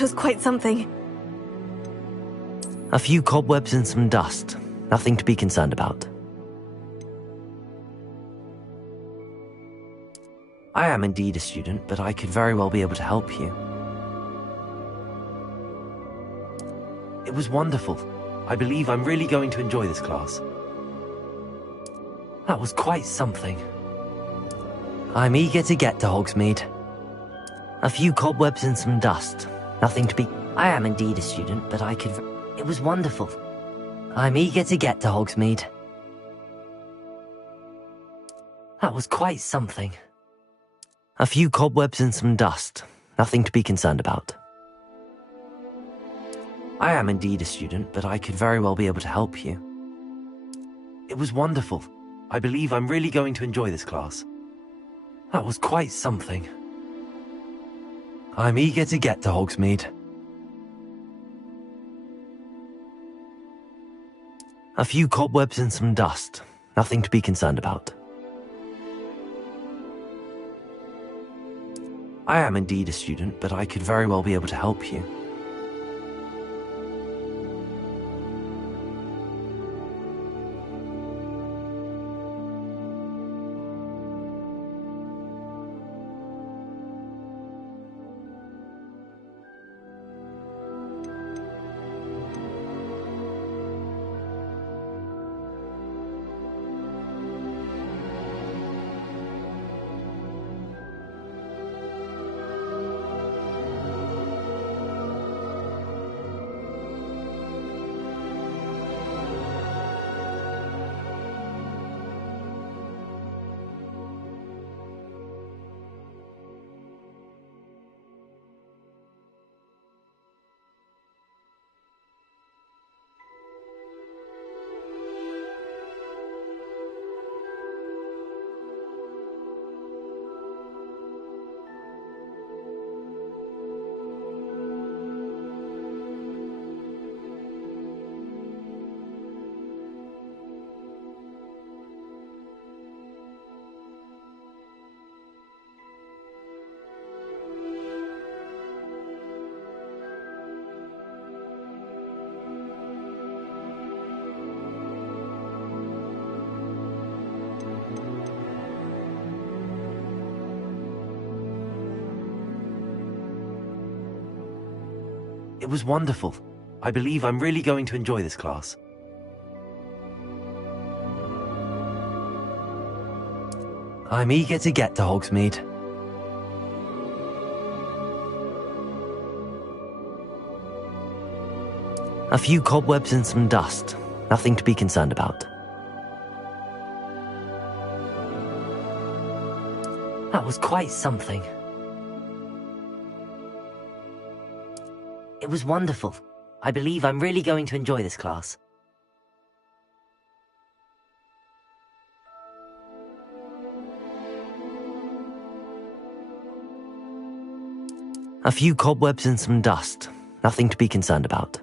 It was quite something. A few cobwebs and some dust. Nothing to be concerned about. I am indeed a student, but I could very well be able to help you. It was wonderful. I believe I'm really going to enjoy this class. That was quite something. I'm eager to get to Hogsmeade. A few cobwebs and some dust. Nothing to be... I am indeed a student, but I could... It was wonderful. I'm eager to get to Hogsmeade. That was quite something. A few cobwebs and some dust. Nothing to be concerned about. I am indeed a student, but I could very well be able to help you. It was wonderful. I believe I'm really going to enjoy this class. That was quite something. I'm eager to get to Hogsmeade. A few cobwebs and some dust. Nothing to be concerned about. I am indeed a student, but I could very well be able to help you. It was wonderful. I believe I'm really going to enjoy this class. I'm eager to get to Hogsmeade. A few cobwebs and some dust. Nothing to be concerned about. That was quite something. It was wonderful. I believe I'm really going to enjoy this class. A few cobwebs and some dust. Nothing to be concerned about.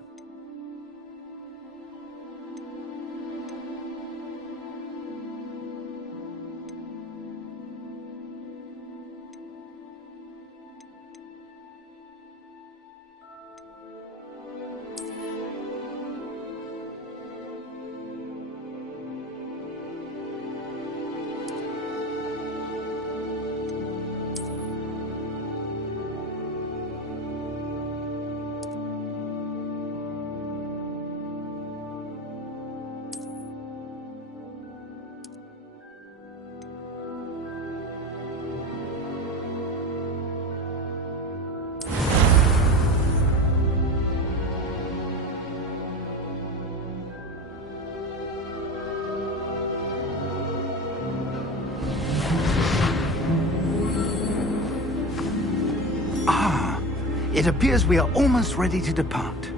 It appears we are almost ready to depart.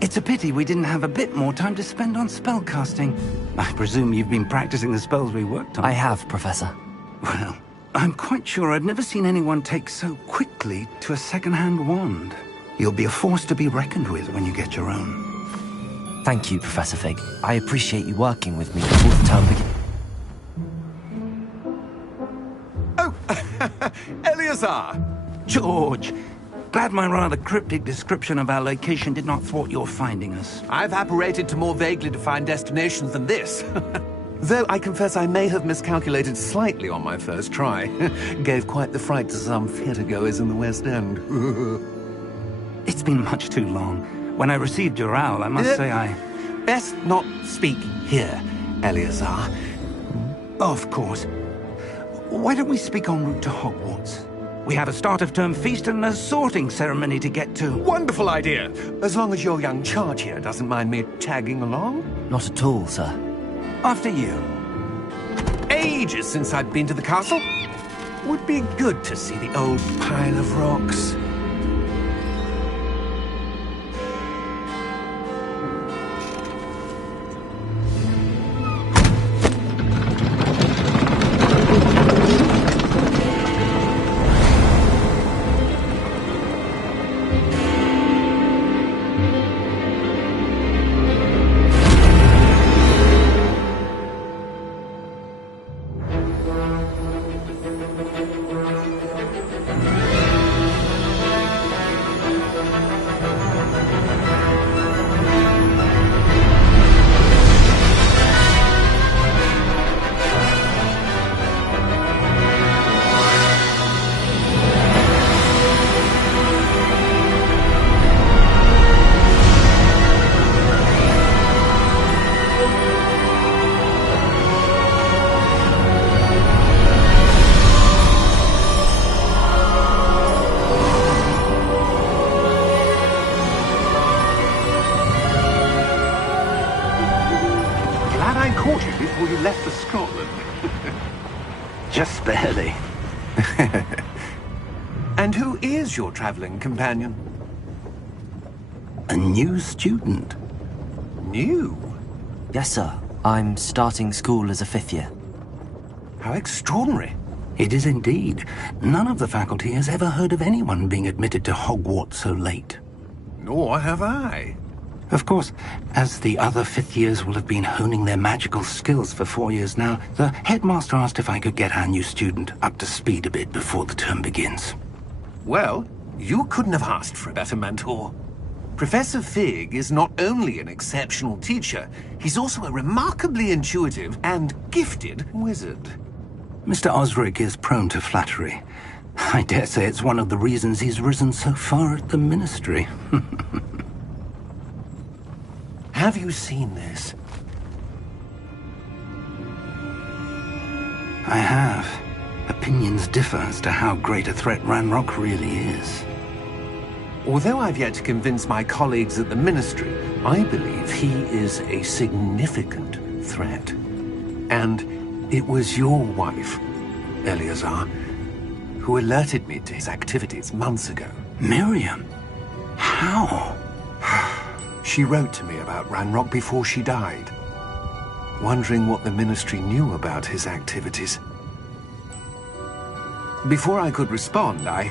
It's a pity we didn't have a bit more time to spend on spellcasting. I presume you've been practicing the spells we worked on. I have, Professor. Well, I'm quite sure I've never seen anyone take so quickly to a second-hand wand. You'll be a force to be reckoned with when you get your own. Thank you, Professor Fig. I appreciate you working with me before the term begins. Oh, Eleazar! George, Glad my rather cryptic description of our location did not thwart your finding us. I've apparated to more vaguely defined destinations than this. Though I confess I may have miscalculated slightly on my first try. Gave quite the fright to some theatre-goers in the West End. It's been much too long. When I received your owl, I must say I... Best not speak here, Eleazar. Of course. Why don't we speak en route to Hogwarts? We have a start-of-term feast and a sorting ceremony to get to. Wonderful idea! As long as your young charge here doesn't mind me tagging along. Not at all, sir. After you. Ages since I've been to the castle. Would be good to see the old pile of rocks. Before you left for Scotland. Just barely. And who is your traveling companion? A new student. New? Yes, sir. I'm starting school as a 5th year. How extraordinary. It is indeed. None of the faculty has ever heard of anyone being admitted to Hogwarts so late. Nor have I. Of course, as the other 5th years will have been honing their magical skills for 4 years now, the headmaster asked if I could get our new student up to speed a bit before the term begins. Well, you couldn't have asked for a better mentor. Professor Fig is not only an exceptional teacher, he's also a remarkably intuitive and gifted wizard. Mr. Osric is prone to flattery. I dare say it's one of the reasons he's risen so far at the Ministry. Have you seen this? I have. Opinions differ as to how great a threat Ranrock really is. Although I've yet to convince my colleagues at the Ministry, I believe he is a significant threat. And it was your wife, Eleazar, who alerted me to his activities months ago. Miriam? How? She wrote to me about Ranrock before she died, wondering what the Ministry knew about his activities. Before I could respond, I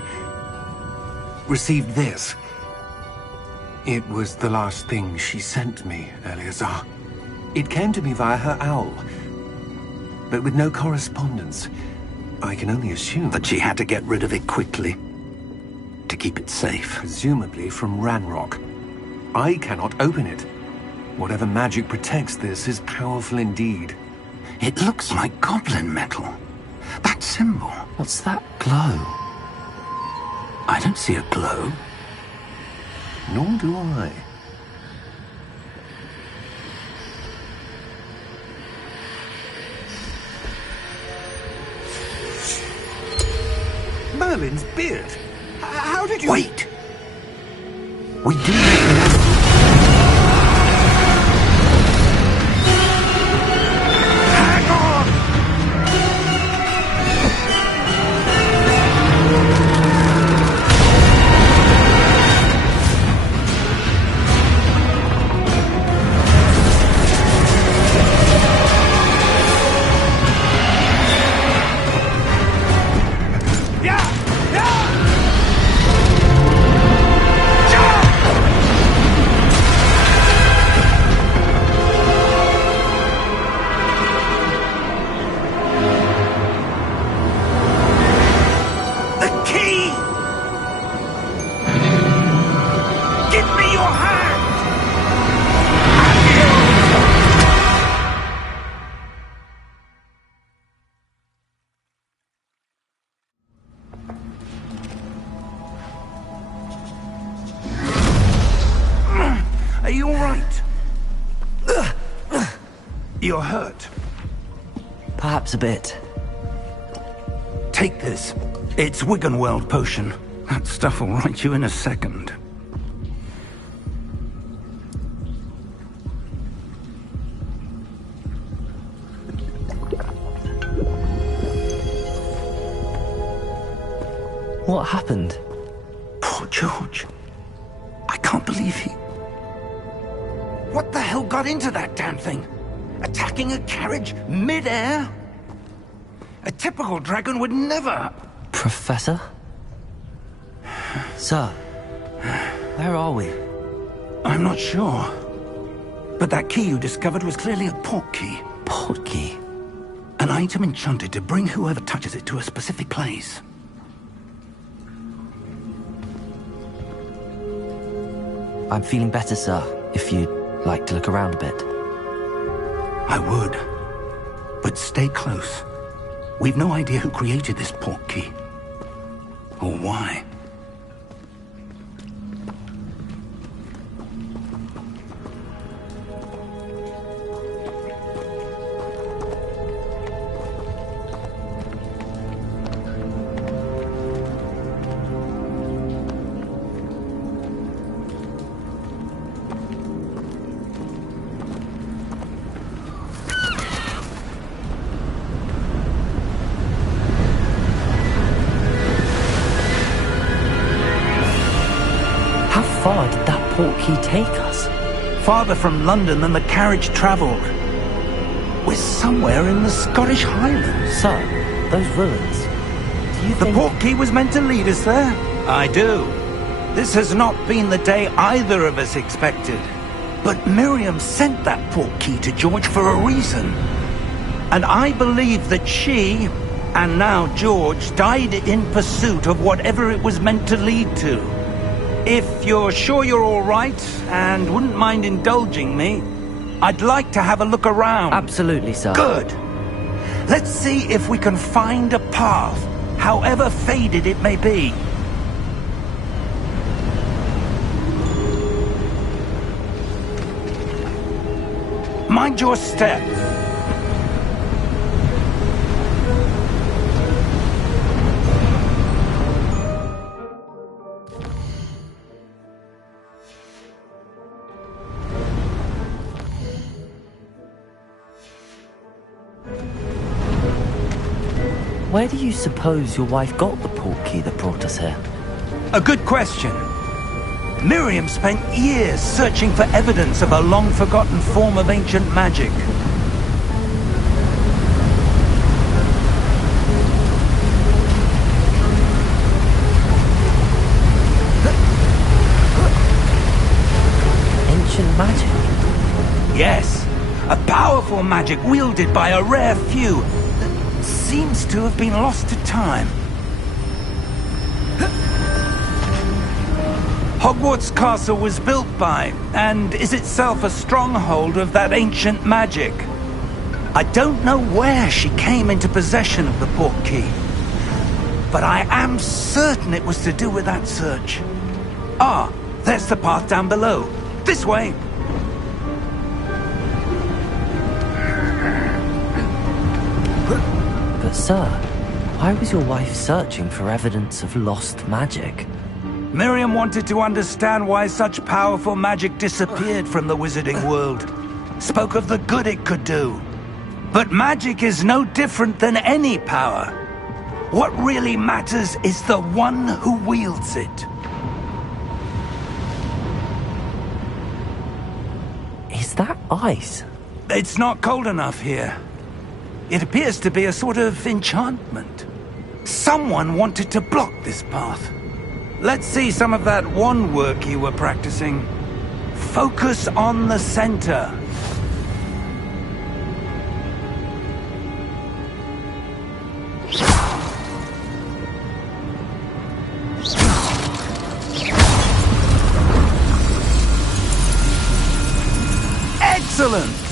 received this. It was the last thing she sent me, Eleazar. It came to me via her owl, but with no correspondence. I can only assume That she had to get rid of it quickly, to keep it safe. presumably from Ranrock. I cannot open it. Whatever magic protects this is powerful indeed. It looks like goblin metal. That symbol. What's that glow? I don't see a glow. Nor do I. Merlin's beard. How did you... Wait! We do know. Hang on! Yeah! Yeah! Are you all right? You're hurt. Perhaps a bit. Take this. It's Wiggenweld potion. That stuff will right you in a second. What happened? Poor George. I can't believe he... What the hell got into that damn thing? Attacking a carriage mid-air? A typical dragon would never... Professor? Sir, where are we? I'm not sure. But that key you discovered was clearly a port key. Port key? An item enchanted to bring whoever touches it to a specific place. I'm feeling better, sir, if you'd like to look around a bit. I would. But stay close. We've no idea who created this port key. Or why. How far did that port key take us? Farther from London than the carriage travelled. We're somewhere in the Scottish Highlands. Sir, those ruins. Do you The think... port key was meant to lead us there? I do. This has not been the day either of us expected. But Miriam sent that port key to George for a reason. And I believe that she, and now George, died in pursuit of whatever it was meant to lead to. If you're sure you're all right, and wouldn't mind indulging me, I'd like to have a look around. Absolutely, sir. Good. Let's see if we can find a path, however faded it may be. Mind your step. Where do you suppose your wife got the port key that brought us here? A good question. Miriam spent years searching for evidence of a long-forgotten form of ancient magic. Ancient magic? Yes, a powerful magic wielded by a rare few that seems to have been lost to time. Hogwarts Castle was built by, and is itself a stronghold of that ancient magic. I don't know where she came into possession of the port key, but I am certain it was to do with that search. Ah, there's the path down below. This way! But sir, why was your wife searching for evidence of lost magic? Miriam wanted to understand why such powerful magic disappeared from the wizarding world. Spoke of the good it could do. But magic is no different than any power. What really matters is the one who wields it. Is that ice? It's not cold enough here. It appears to be a sort of enchantment. Someone wanted to block this path. Let's see some of that wand work you were practicing. Focus on the center. Excellent!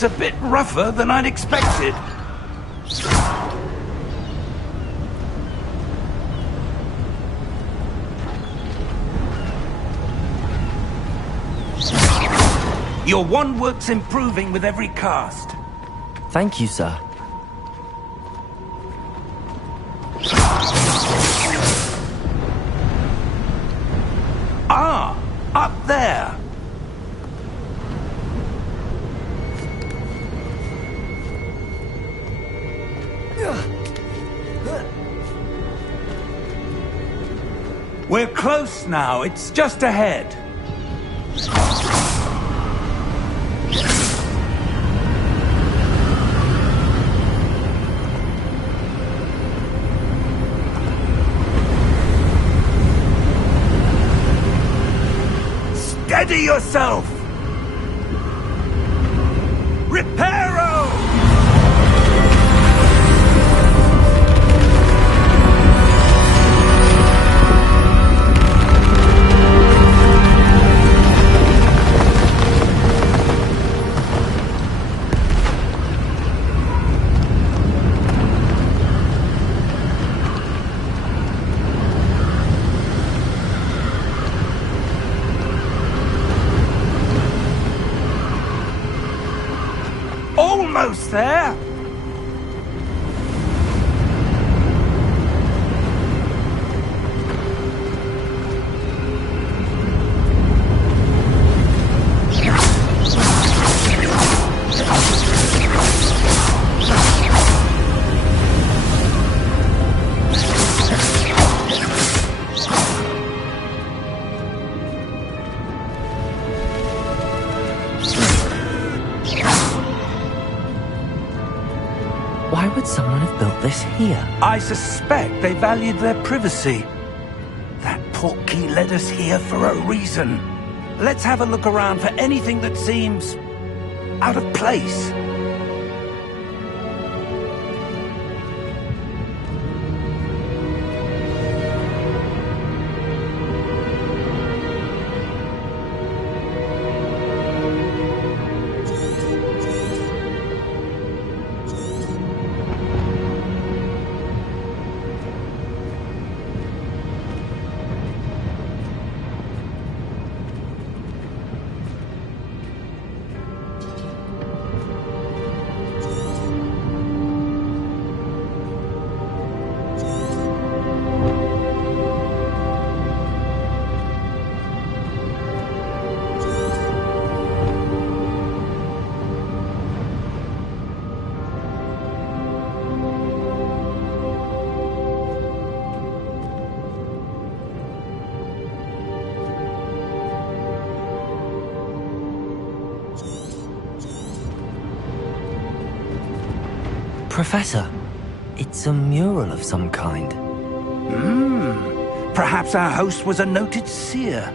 was a bit rougher than I'd expected. Your wand work's improving with every cast. Thank you, sir. Ah, up there. We're close now. It's just ahead. Steady yourself! Reparo! Almost there! Why would someone have built this here? I suspect they valued their privacy. That portkey led us here for a reason. Let's have a look around for anything that seems out of place. Professor, it's a mural of some kind. Perhaps our host was a noted seer.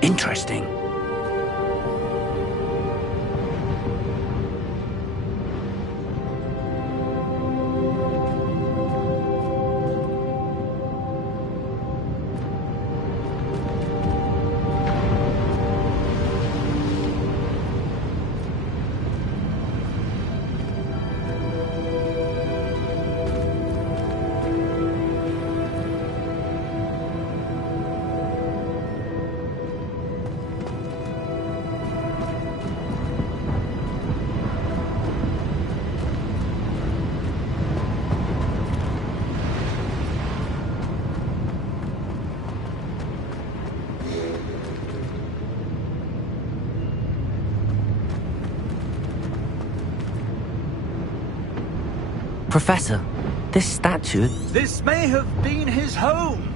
Interesting. Professor, this statue... This may have been his home.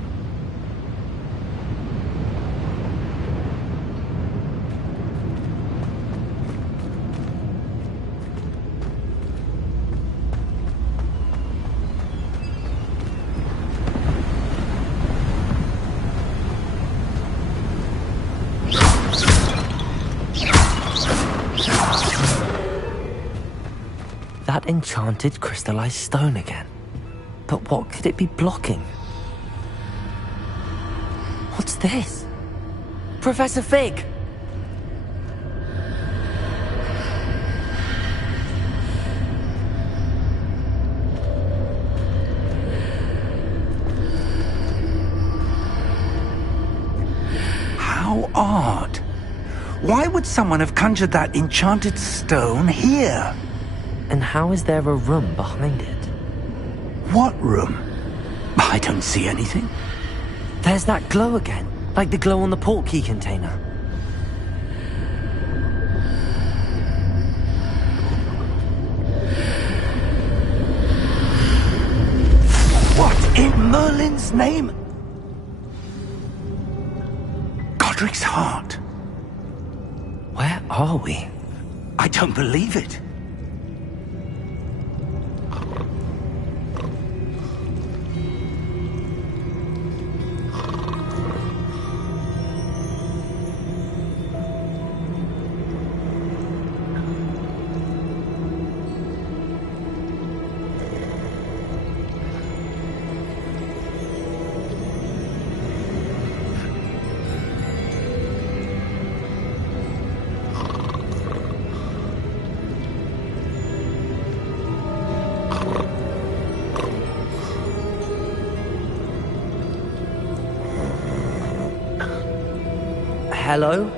That enchanted crystallized stone again. But what could it be blocking? What's this? Professor Fig! How odd. Why would someone have conjured that enchanted stone here? And how is there a room behind it? What room? I don't see anything. There's that glow again, like the glow on the portkey container. What in Merlin's name? Godric's heart. Where are we? I don't believe it. Hello?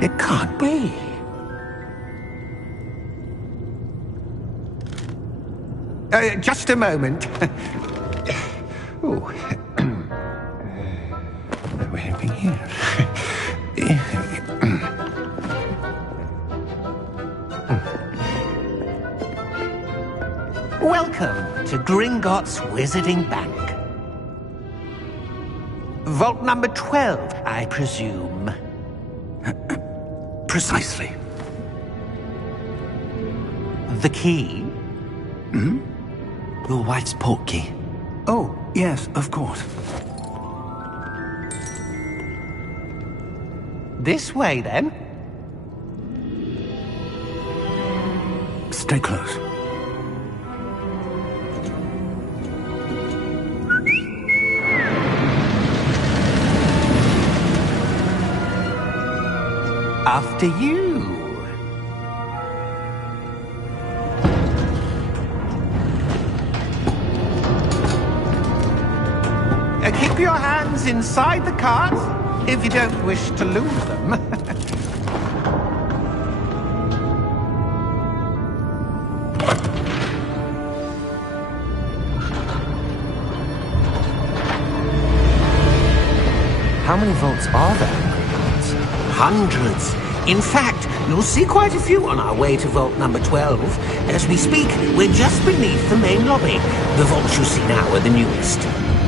It can't be. Just a moment. Oh. Where are we here? Welcome to Gringotts Wizarding Bank. Vault number 12, I presume. Precisely. The key? Hmm? Your wife's portkey. Oh, yes, of course. This way, then. Stay close. After you. Keep your hands inside the cart if you don't wish to lose them. How many vaults are there in Gringotts? Hundreds. In fact, you'll see quite a few on our way to vault number 12. As we speak, we're just beneath the main lobby. The vaults you see now are the newest.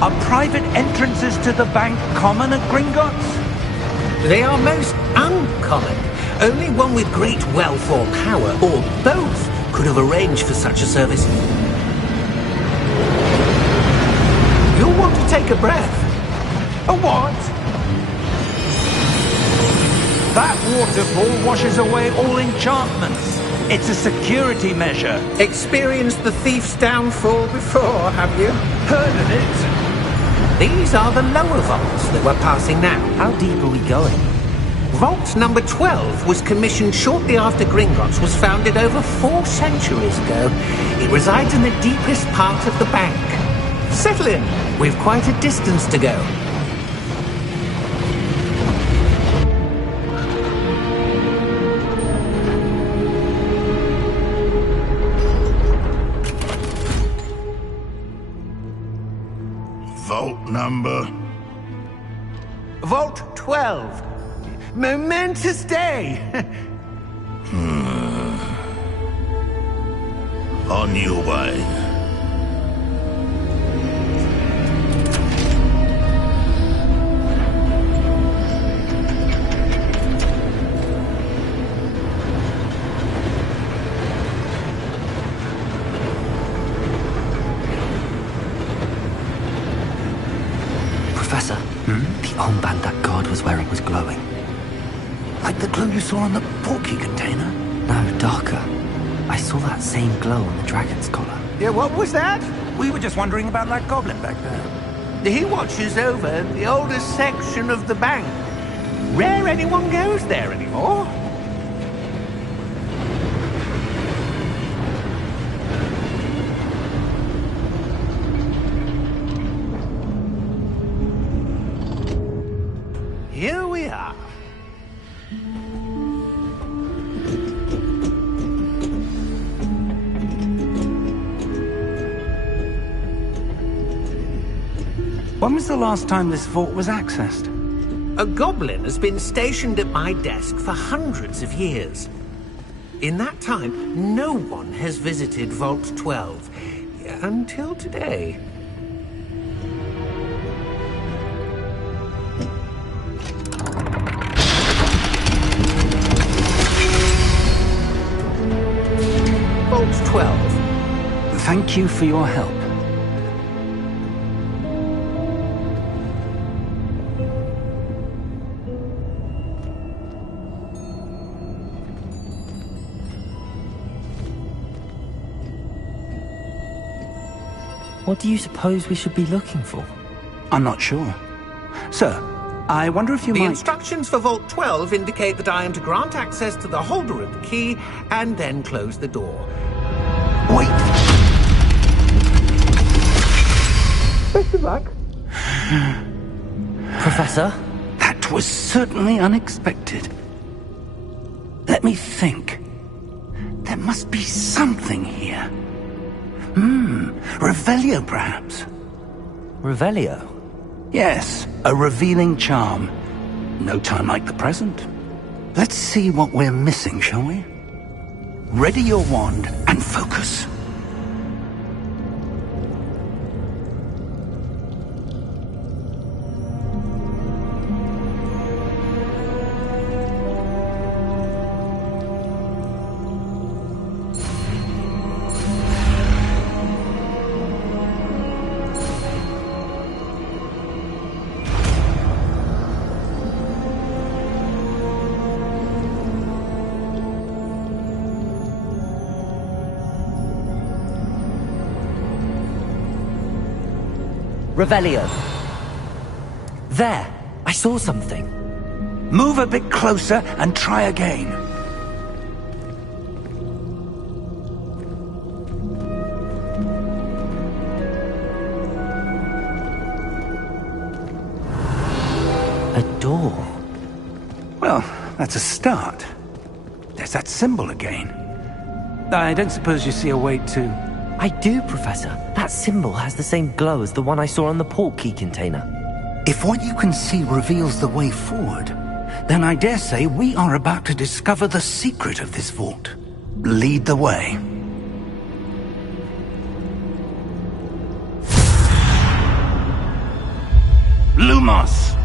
Are private entrances to the bank common at Gringotts? They are most uncommon. Only one with great wealth or power, or both, could have arranged for such a service. You'll want to take a breath. A what? That waterfall washes away all enchantments. It's a security measure. Experienced the thief's downfall before, have you? Heard of it? These are the lower vaults that we're passing now. How deep are we going? Vault number 12 was commissioned shortly after Gringotts was founded over 4 centuries ago. It resides in the deepest part of the bank. Settle in. We've quite a distance to go. Vault number? Vault 12. Momentous day. On your way. Professor, the armband that guard was wearing was glowing. Like the glow you saw on the portkey container? No, darker. I saw that same glow on the dragon's collar. Yeah, what was that? We were just wondering about that goblin back there. He watches over the oldest section of the bank. Rare anyone goes there anymore. Here we are. When was the last time this vault was accessed? A goblin has been stationed at my desk for hundreds of years. In that time, no one has visited Vault 12. Until today. Vault 12. Thank you for your help. What do you suppose we should be looking for? I'm not sure. Sir, I wonder if you The might... instructions for Vault 12 indicate that I am to grant access to the holder of the key and then close the door. Wait! Best of luck. Professor? That was certainly unexpected. Let me think. There must be something here. Revelio, perhaps? Revelio? Yes, a revealing charm. No time like the present. Let's see what we're missing, shall we? Ready your wand and focus. Revelio. There! I saw something. Move a bit closer and try again. A door. Well, that's a start. There's that symbol again. I don't suppose you see a way to... I do, Professor. That symbol has the same glow as the one I saw on the port key container. If what you can see reveals the way forward, then I dare say we are about to discover the secret of this vault. Lead the way. Lumos!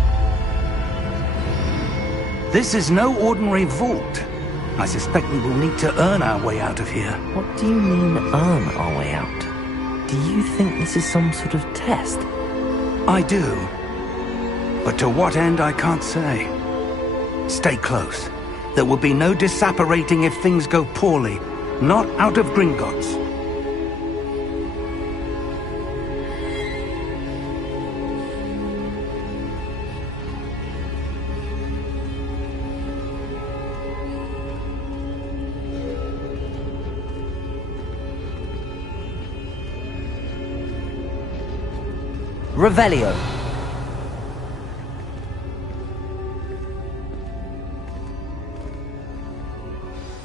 This is no ordinary vault. I suspect we will need to earn our way out of here. What do you mean, earn our way out? Do you think this is some sort of test? I do. But to what end, I can't say. Stay close. There will be no disapparating if things go poorly. Not out of Gringotts. Revelio.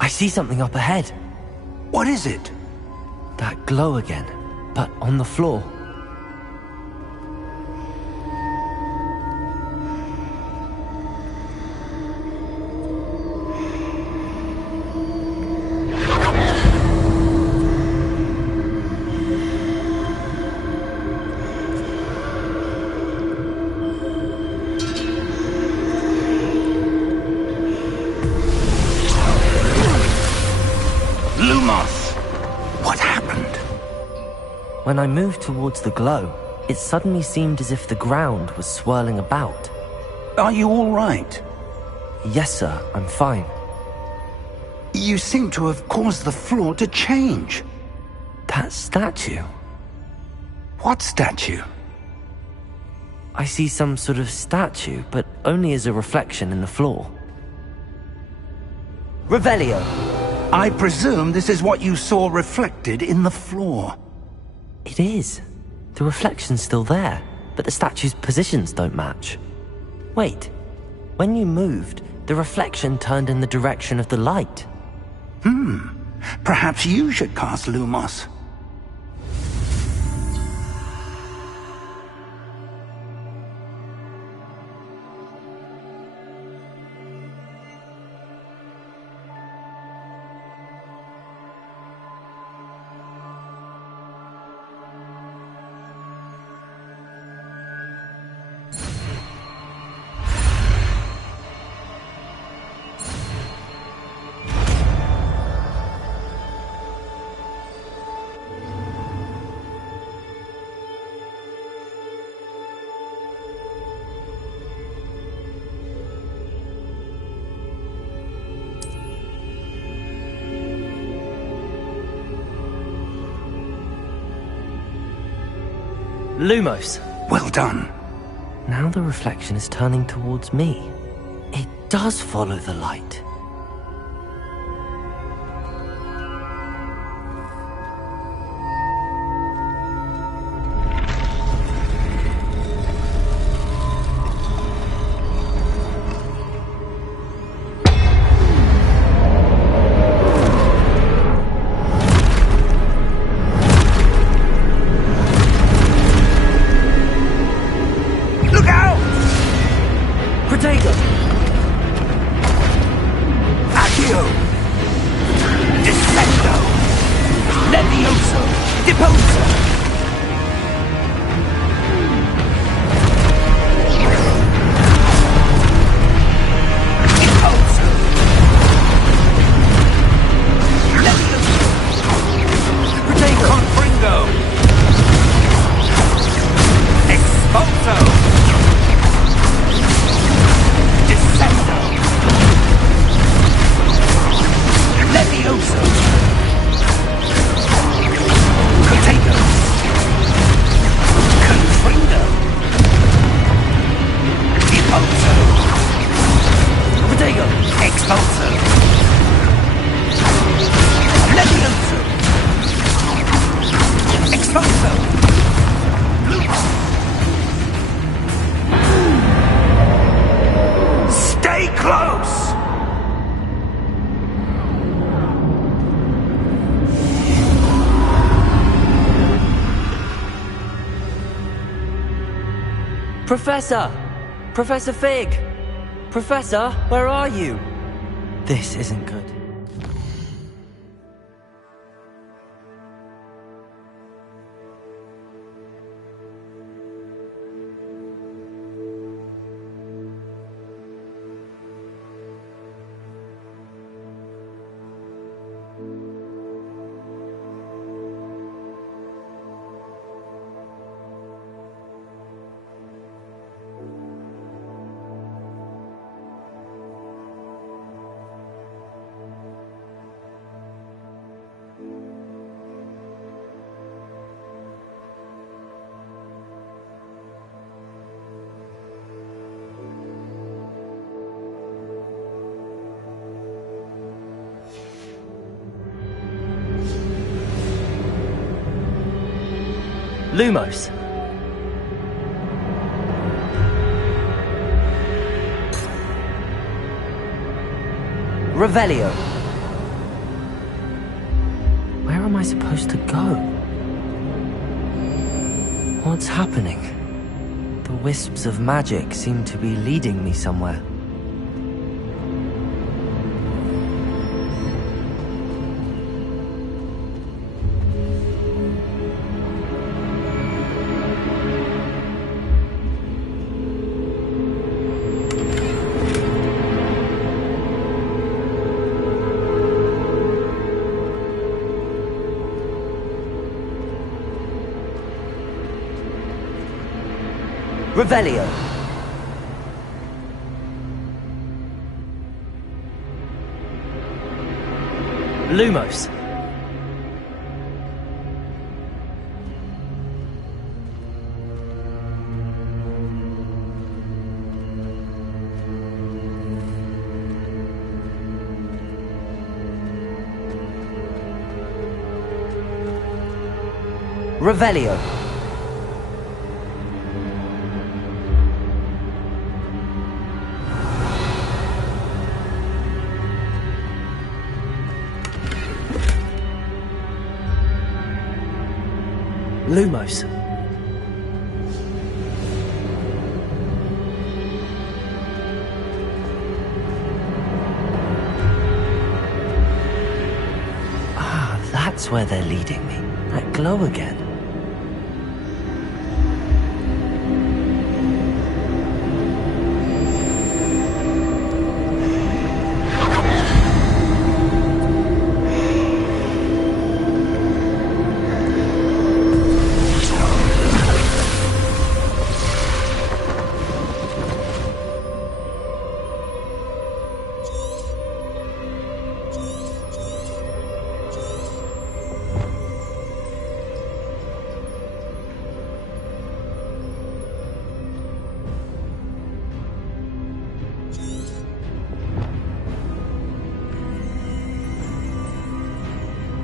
I see something up ahead. What is it? That glow again, but on the floor. When I moved towards the glow, it suddenly seemed as if the ground was swirling about. Are you all right? Yes, sir, I'm fine. You seem to have caused the floor to change. That statue? What statue? I see some sort of statue, but only as a reflection in the floor. Revelio! I presume this is what you saw reflected in the floor. It is. The reflection's still there, but the statue's positions don't match. Wait, when you moved, the reflection turned in the direction of the light. Perhaps you should cast Lumos. Lumos! Well done. Now the reflection is turning towards me. It does follow the light. Professor! Professor Fig! Professor, where are you? This isn't good. Lumos. Revelio. Where am I supposed to go? What's happening? The wisps of magic seem to be leading me somewhere. Revelio. Lumos. Revelio. Lumos. Ah, that's where they're leading me. That glow again.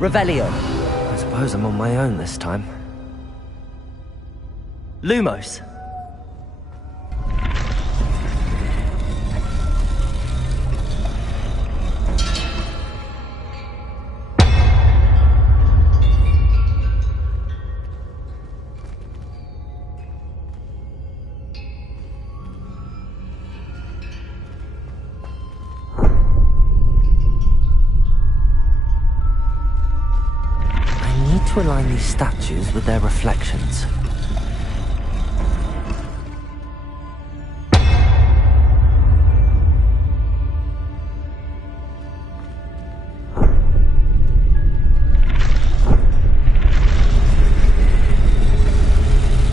Revelio. I suppose I'm on my own this time. Lumos. To align these statues with their reflections.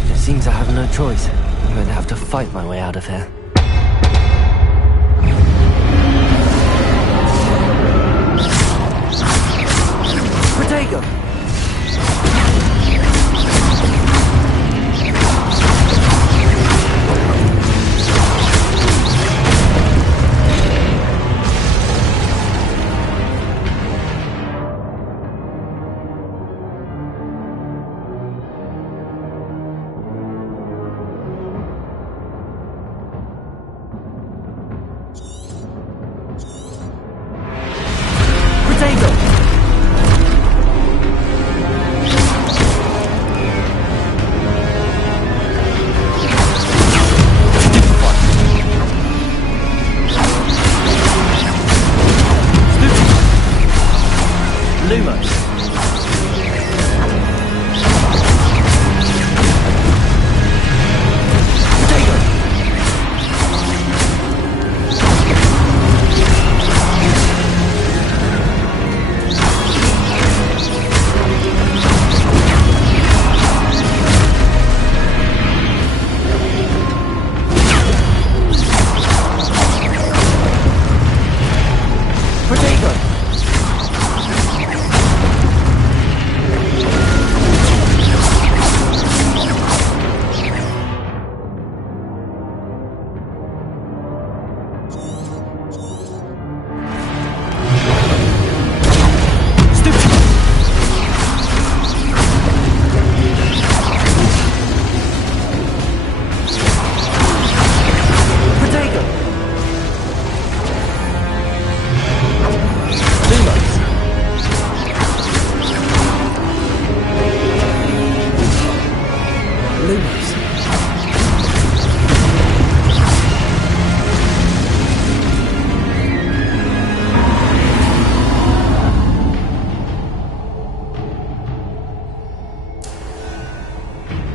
It seems I have no choice. I'm going to have to fight my way out of here. Protego!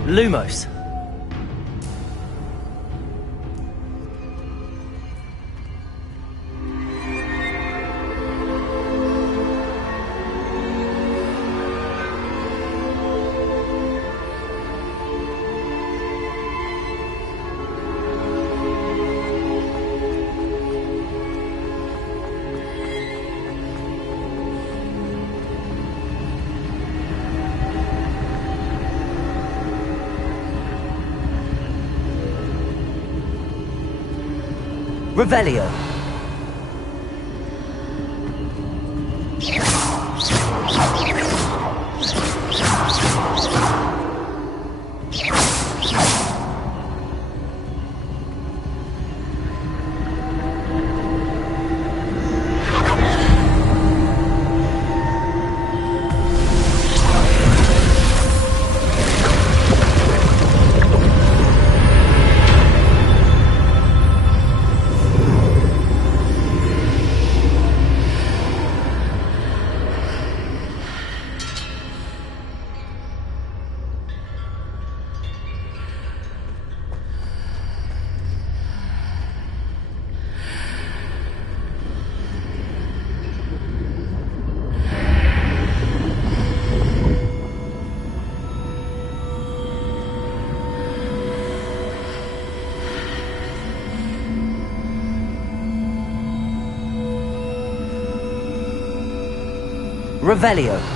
Lumos. Revelio. Revelio.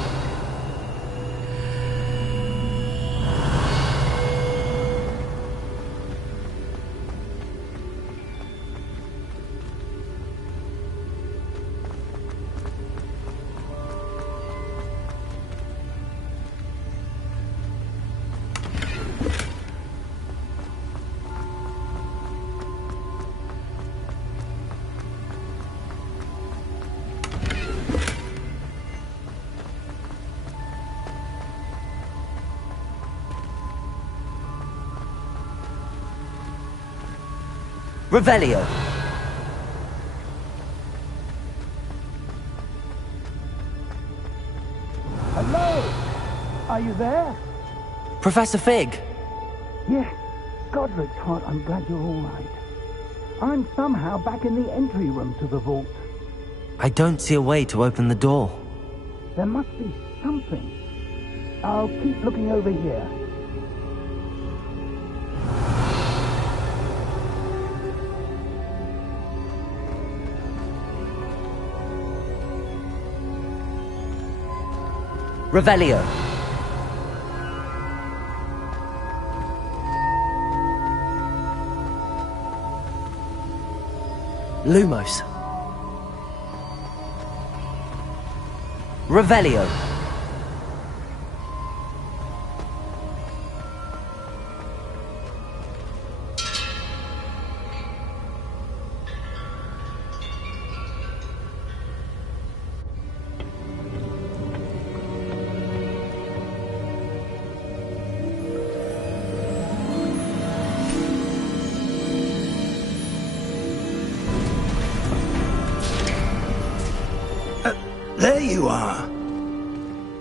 Revelio. Hello? Are you there? Professor Fig. Yes. Godric's heart, I'm glad you're all right. I'm somehow back in the entry room to the vault. I don't see a way to open the door. There must be something. I'll keep looking over here. Revelio. Lumos. Revelio. There you are.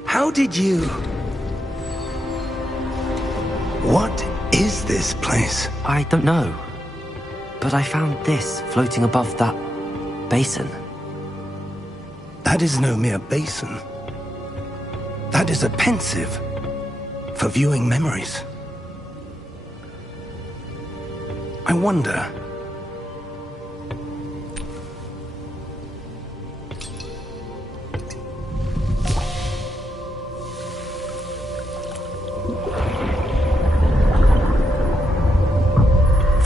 How did you... What is this place? I don't know. But I found this floating above that basin. That is no mere basin. That is a pensive for viewing memories. I wonder...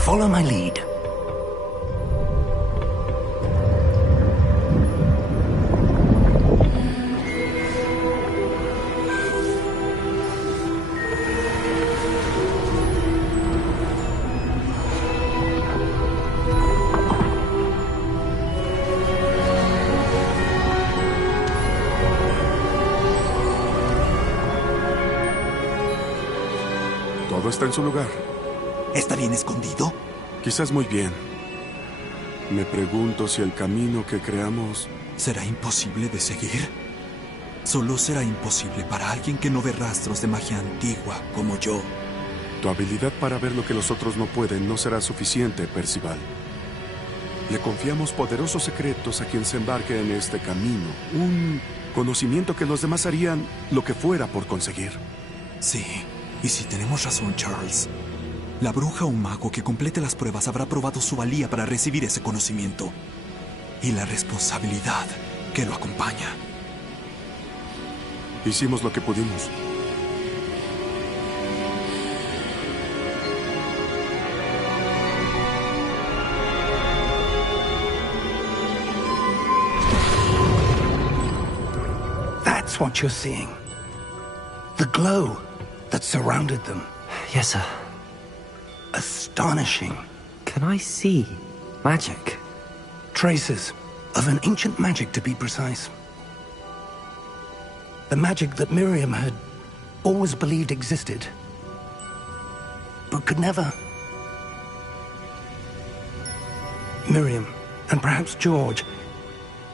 Follow my lead. Todo está en su lugar. ¿Está bien escondido? Quizás muy bien. Me pregunto si el camino que creamos... ¿Será imposible de seguir? Solo será imposible para alguien que no ve rastros de magia antigua como yo. Tu habilidad para ver lo que los otros no pueden no será suficiente, Percival. Le confiamos poderosos secretos a quien se embarque en este camino. Un conocimiento que los demás harían lo que fuera por conseguir. Sí, y si tenemos razón, Charles, la bruja o mago que complete las pruebas habrá probado su valía para recibir ese conocimiento y la responsabilidad que lo acompaña. Hicimos lo que pudimos. That's what you're seeing. The glow that surrounded them. Yes, sir. Astonishing. Can I see magic? Traces of an ancient magic, to be precise. The magic that Miriam had always believed existed, but could never. Miriam, and perhaps George,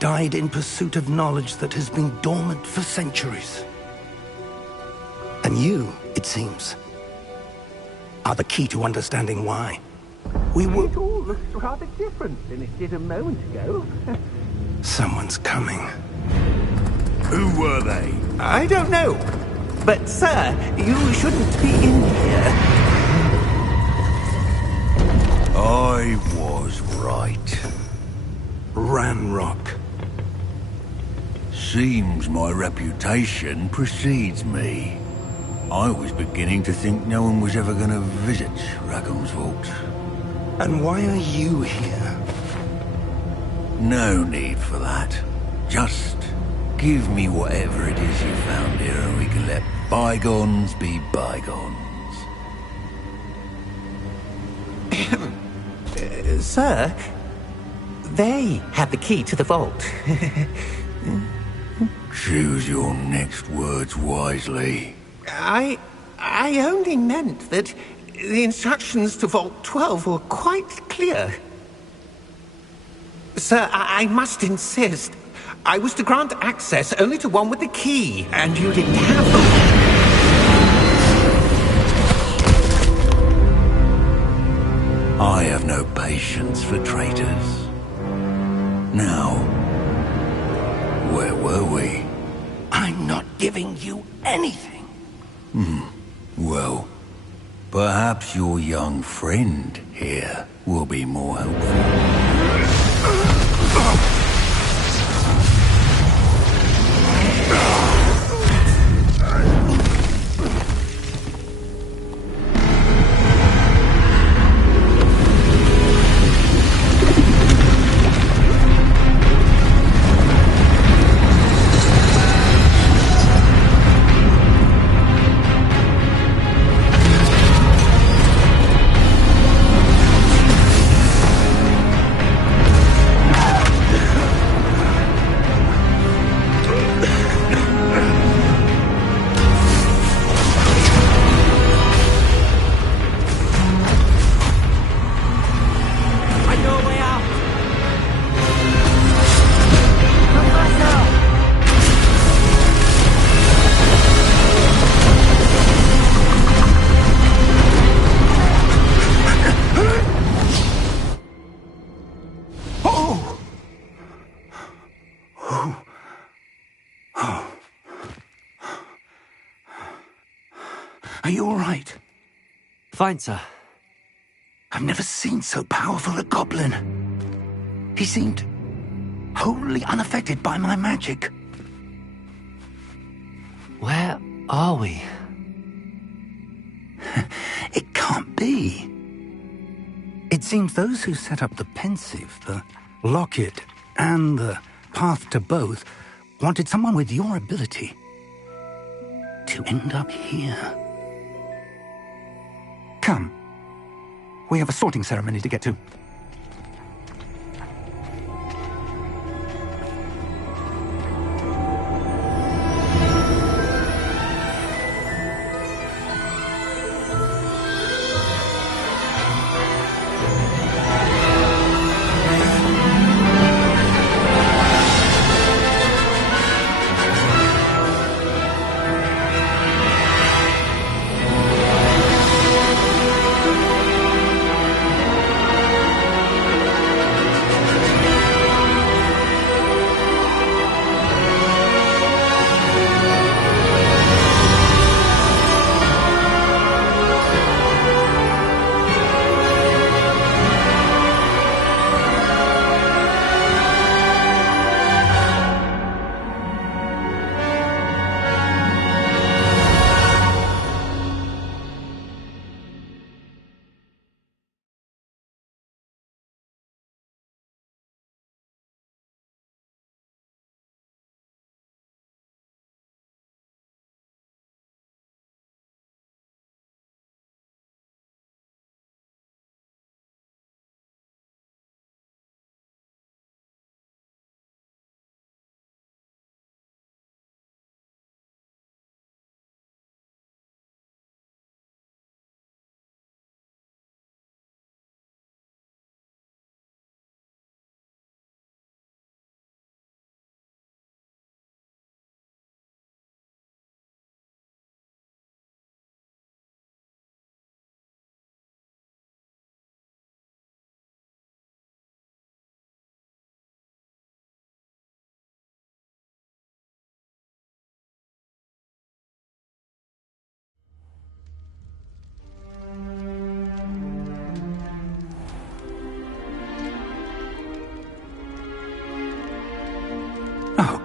died in pursuit of knowledge that has been dormant for centuries. And you, it seems, are the key to understanding why. It all looks rather different than it did a moment ago. Someone's coming. Who were they? I don't know. But, sir, you shouldn't be in here. I was right. Ranrock. Seems my reputation precedes me. I was beginning to think no one was ever going to visit Ragon's vault. And why are you here? No need for that. Just give me whatever it is you found here and we can let bygones be bygones. Sir, they have the key to the vault. Choose your next words wisely. I only meant that the instructions to Vault 12 were quite clear. Sir, I must insist. I was to grant access only to one with the key, and you didn't have them. I have no patience for traitors. Now, where were we? I'm not giving you anything. Well, perhaps your young friend here will be more helpful. Are you all right? Fine, sir. I've never seen so powerful a goblin. He seemed wholly unaffected by my magic. Where are we? It can't be. It seems those who set up the pensive, the locket, and the path to both wanted someone with your ability to end up here. Come. We have a sorting ceremony to get to.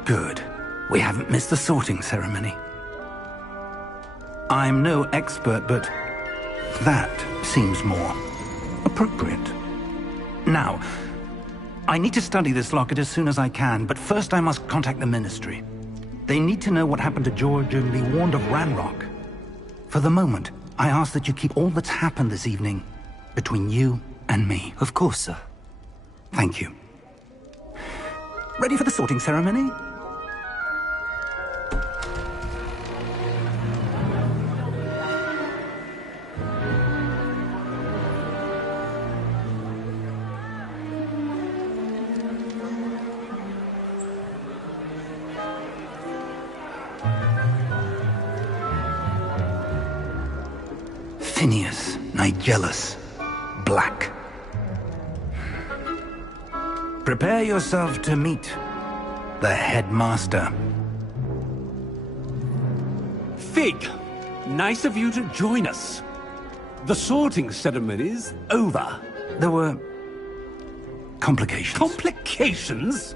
Good. We haven't missed the sorting ceremony. I'm no expert, but that seems more appropriate. Now, I need to study this locket as soon as I can, but first I must contact the Ministry. They need to know what happened to George and be warned of Ranrock. For the moment, I ask that you keep all that's happened this evening between you and me. Of course, sir. Thank you. Ready for the sorting ceremony? Phineas, Nigellus, Black. Prepare yourself to meet the headmaster. Fig, nice of you to join us. The sorting ceremony's over. There were complications. Complications?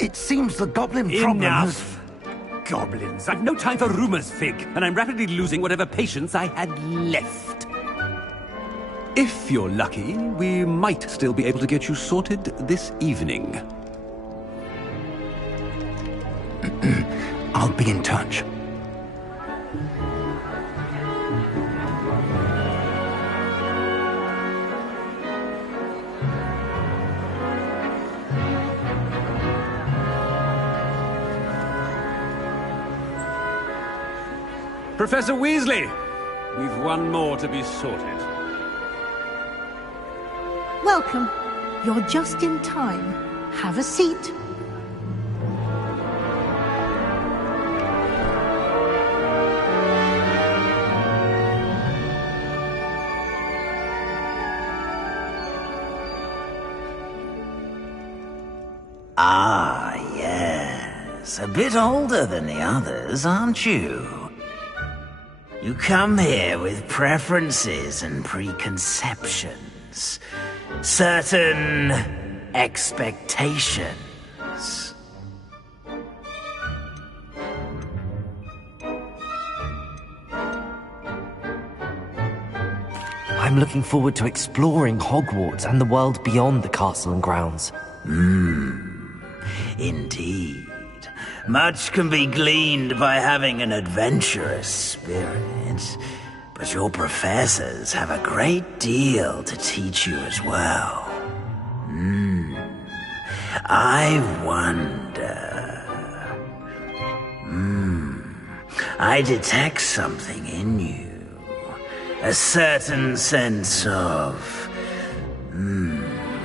It seems the goblin problem has... Enough! Goblins. I've no time for rumors, Fig, and I'm rapidly losing whatever patience I had left. If you're lucky, we might still be able to get you sorted this evening. I'll be in touch. Professor Weasley, we've one more to be sorted. Welcome. You're just in time. Have a seat. Ah, yes. A bit older than the others, aren't you? You come here with preferences and preconceptions. Certain expectations. I'm looking forward to exploring Hogwarts and the world beyond the castle and grounds. Indeed. Much can be gleaned by having an adventurous spirit, but your professors have a great deal to teach you as well. I wonder... I detect something in you. A certain sense of...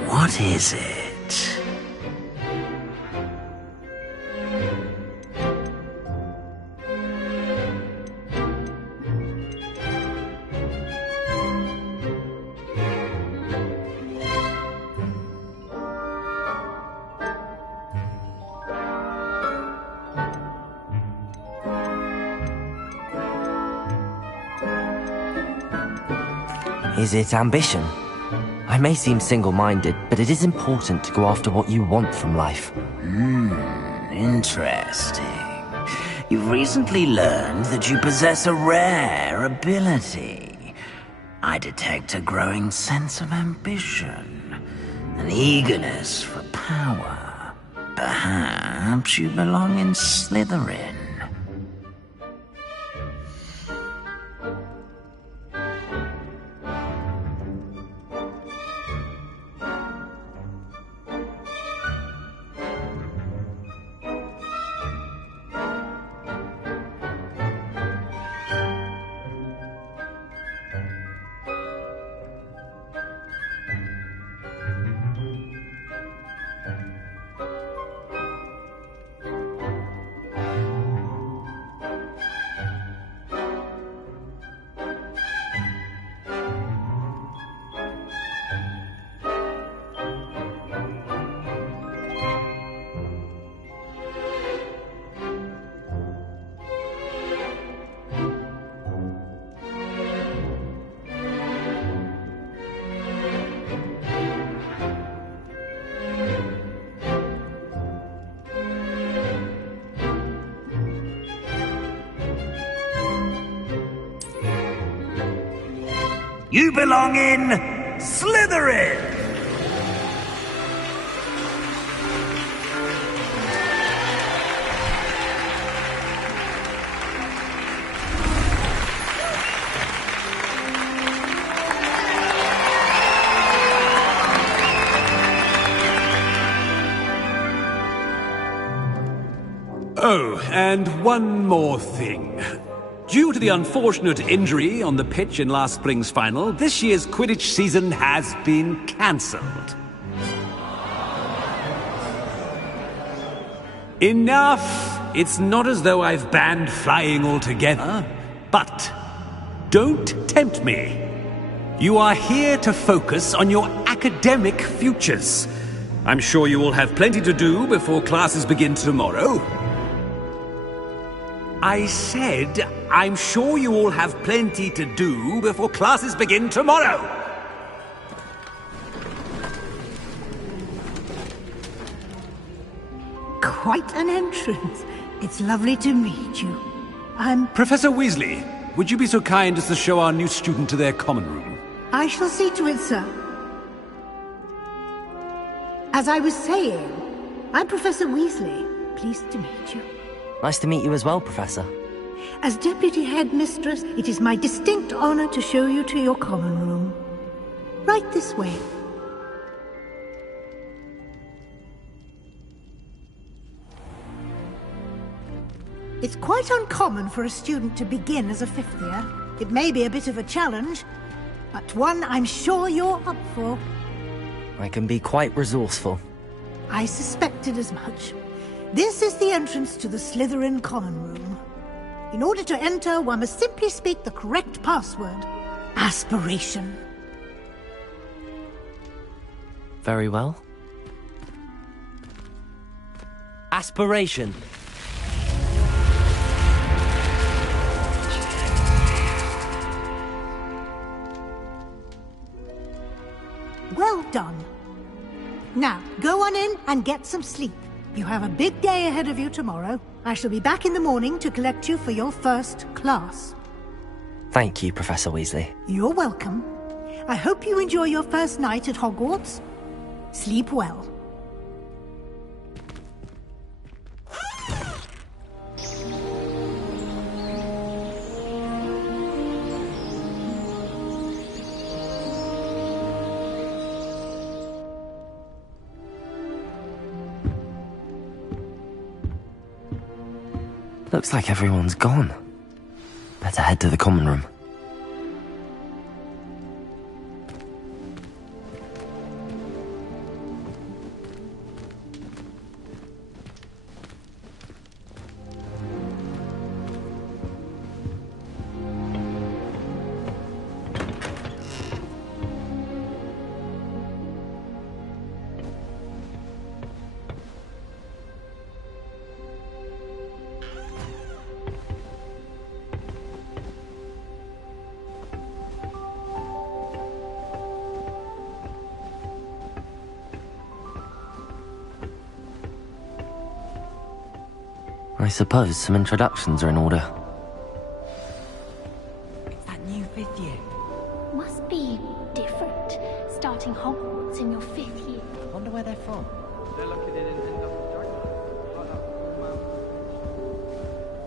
what is it? Is it ambition? I may seem single-minded, but it is important to go after what you want from life. Interesting. You've recently learned that you possess a rare ability. I detect a growing sense of ambition, an eagerness for power. Perhaps you belong in Slytherin. You belong in Slytherin! Oh, and one more thing. Due to the unfortunate injury on the pitch in last spring's final, this year's Quidditch season has been cancelled. Enough! It's not as though I've banned flying altogether, but don't tempt me. You are here to focus on your academic futures. I'm sure you will have plenty to do before classes begin tomorrow. I said, I'm sure you all have plenty to do before classes begin tomorrow! Quite an entrance. It's lovely to meet you. Professor Weasley, would you be so kind as to show our new student to their common room? I shall see to it, sir. As I was saying, I'm Professor Weasley. Pleased to meet you. Nice to meet you as well, Professor. As Deputy Headmistress, it is my distinct honor to show you to your common room. Right this way. It's quite uncommon for a student to begin as a fifth year. It may be a bit of a challenge, but one I'm sure you're up for. I can be quite resourceful. I suspected as much. This is the entrance to the Slytherin common room. In order to enter, one must simply speak the correct password. Aspiration. Very well. Aspiration. Well done. Now, go on in and get some sleep. You have a big day ahead of you tomorrow. I shall be back in the morning to collect you for your first class. Thank you, Professor Weasley. You're welcome. I hope you enjoy your first night at Hogwarts. Sleep well. Looks like everyone's gone. Better head to the common room. I suppose some introductions are in order. It's that new fifth year. Must be different, starting Hogwarts in your fifth year. Wonder where they're from. They're lucky they didn't end up in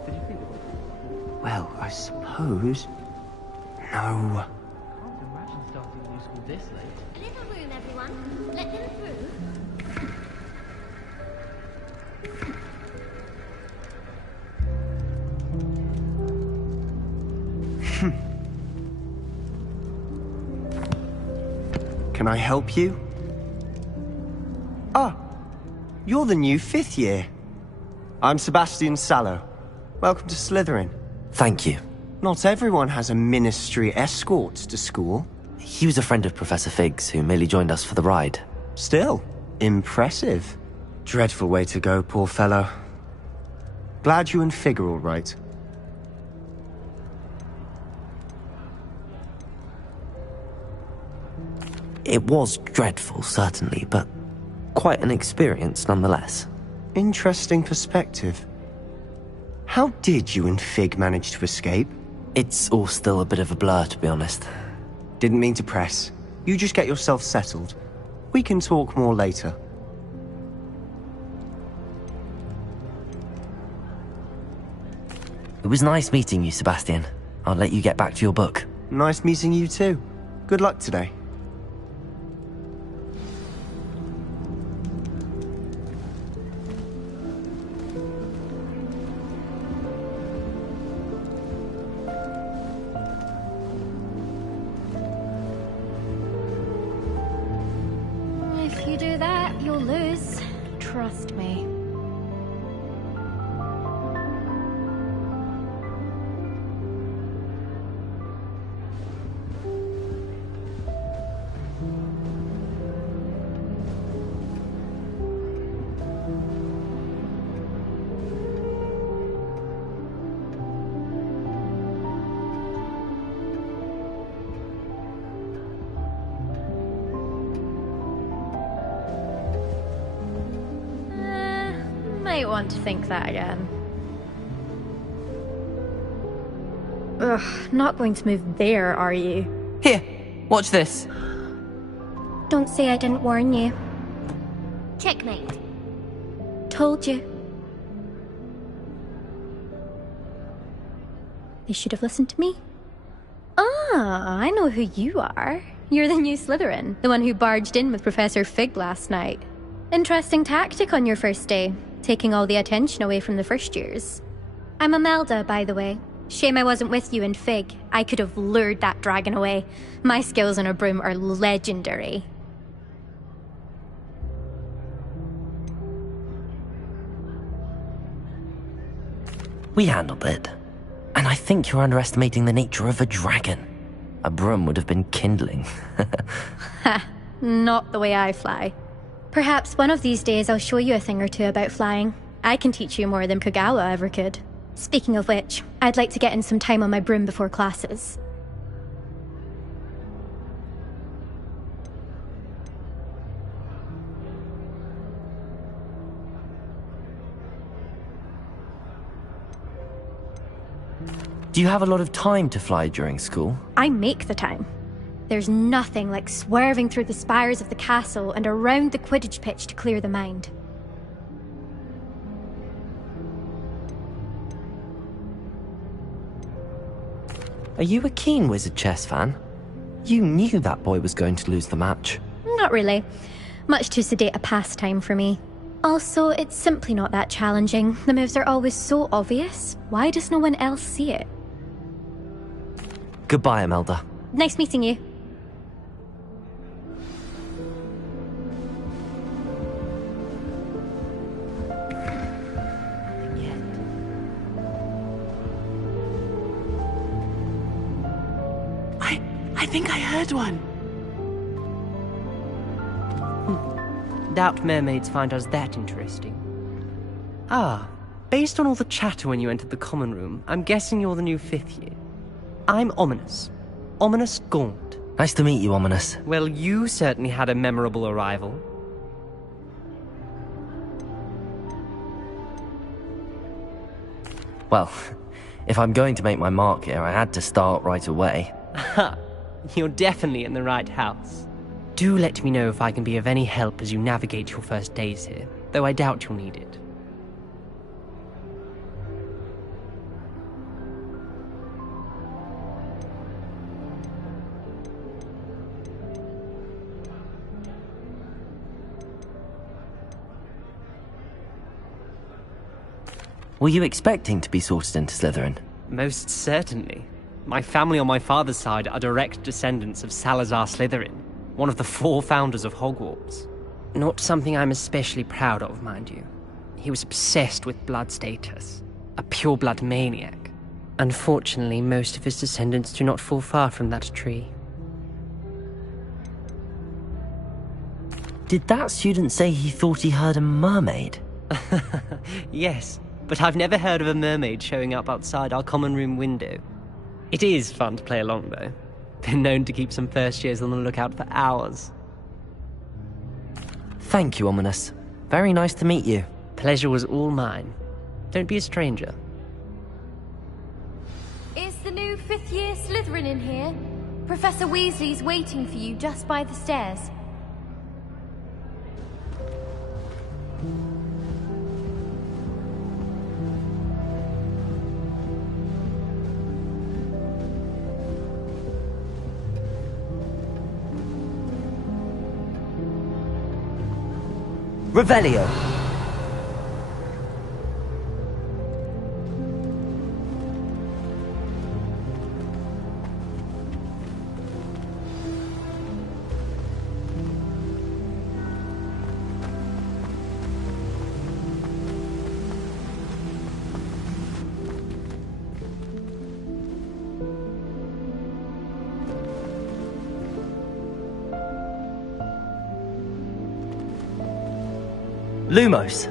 Did you think it? Well, I suppose... No. Can't imagine starting new school this late. A little room, everyone. Let them through. Can I help you? Ah, you're the new fifth year. I'm Sebastian Sallow. Welcome to Slytherin. Thank you. Not everyone has a ministry escort to school. He was a friend of Professor Fig's who merely joined us for the ride. Still, impressive. Dreadful way to go, poor fellow. Glad you and Fig are all right. It was dreadful, certainly, but quite an experience nonetheless. Interesting perspective. How did you and Fig manage to escape? It's all still a bit of a blur, to be honest. Didn't mean to press. You just get yourself settled. We can talk more later. It was nice meeting you, Sebastian. I'll let you get back to your book. Nice meeting you too. Good luck today. If you do that, you'll lose. Trust me. Might want to think that again. Ugh, not going to move there, are you? Here, watch this. Don't say I didn't warn you. Checkmate. Told you. They should have listened to me. Ah, I know who you are. You're the new Slytherin, the one who barged in with Professor Fig last night. Interesting tactic on your first day, taking all the attention away from the first years. I'm Imelda, by the way. Shame I wasn't with you in Fig. I could have lured that dragon away. My skills on a broom are legendary. We handled it. And I think you're underestimating the nature of a dragon. A broom would have been kindling. Ha, not the way I fly. Perhaps one of these days I'll show you a thing or two about flying. I can teach you more than Kagawa ever could. Speaking of which, I'd like to get in some time on my broom before classes. Do you have a lot of time to fly during school? I make the time. There's nothing like swerving through the spires of the castle and around the Quidditch pitch to clear the mind. Are you a keen Wizard chess fan? You knew that boy was going to lose the match. Not really. Much too sedate a pastime for me. Also, it's simply not that challenging. The moves are always so obvious. Why does no one else see it? Goodbye, Imelda. Nice meeting you. I think I heard one. Doubt mermaids find us that interesting. Ah, based on all the chatter when you entered the common room, I'm guessing you're the new 5th year. I'm Ominous. Ominous Gaunt. Nice to meet you, Ominous. Well, you certainly had a memorable arrival. Well, if I'm going to make my mark here, I had to start right away. Ha! You're definitely in the right house. Do let me know if I can be of any help as you navigate your first days here, though I doubt you'll need it. Were you expecting to be sorted into Slytherin? Most certainly. My family on my father's side are direct descendants of Salazar Slytherin, one of the 4 founders of Hogwarts. Not something I'm especially proud of, mind you. He was obsessed with blood status, a pure-blood maniac. Unfortunately, most of his descendants do not fall far from that tree. Did that student say he thought he heard a mermaid? Yes, but I've never heard of a mermaid showing up outside our common room window. It is fun to play along, though. Been known to keep some first years on the lookout for hours. Thank you, Ominous. Very nice to meet you. Pleasure was all mine. Don't be a stranger. Is the new 5th year Slytherin in here? Professor Weasley's waiting for you just by the stairs. Revelio. Lumos.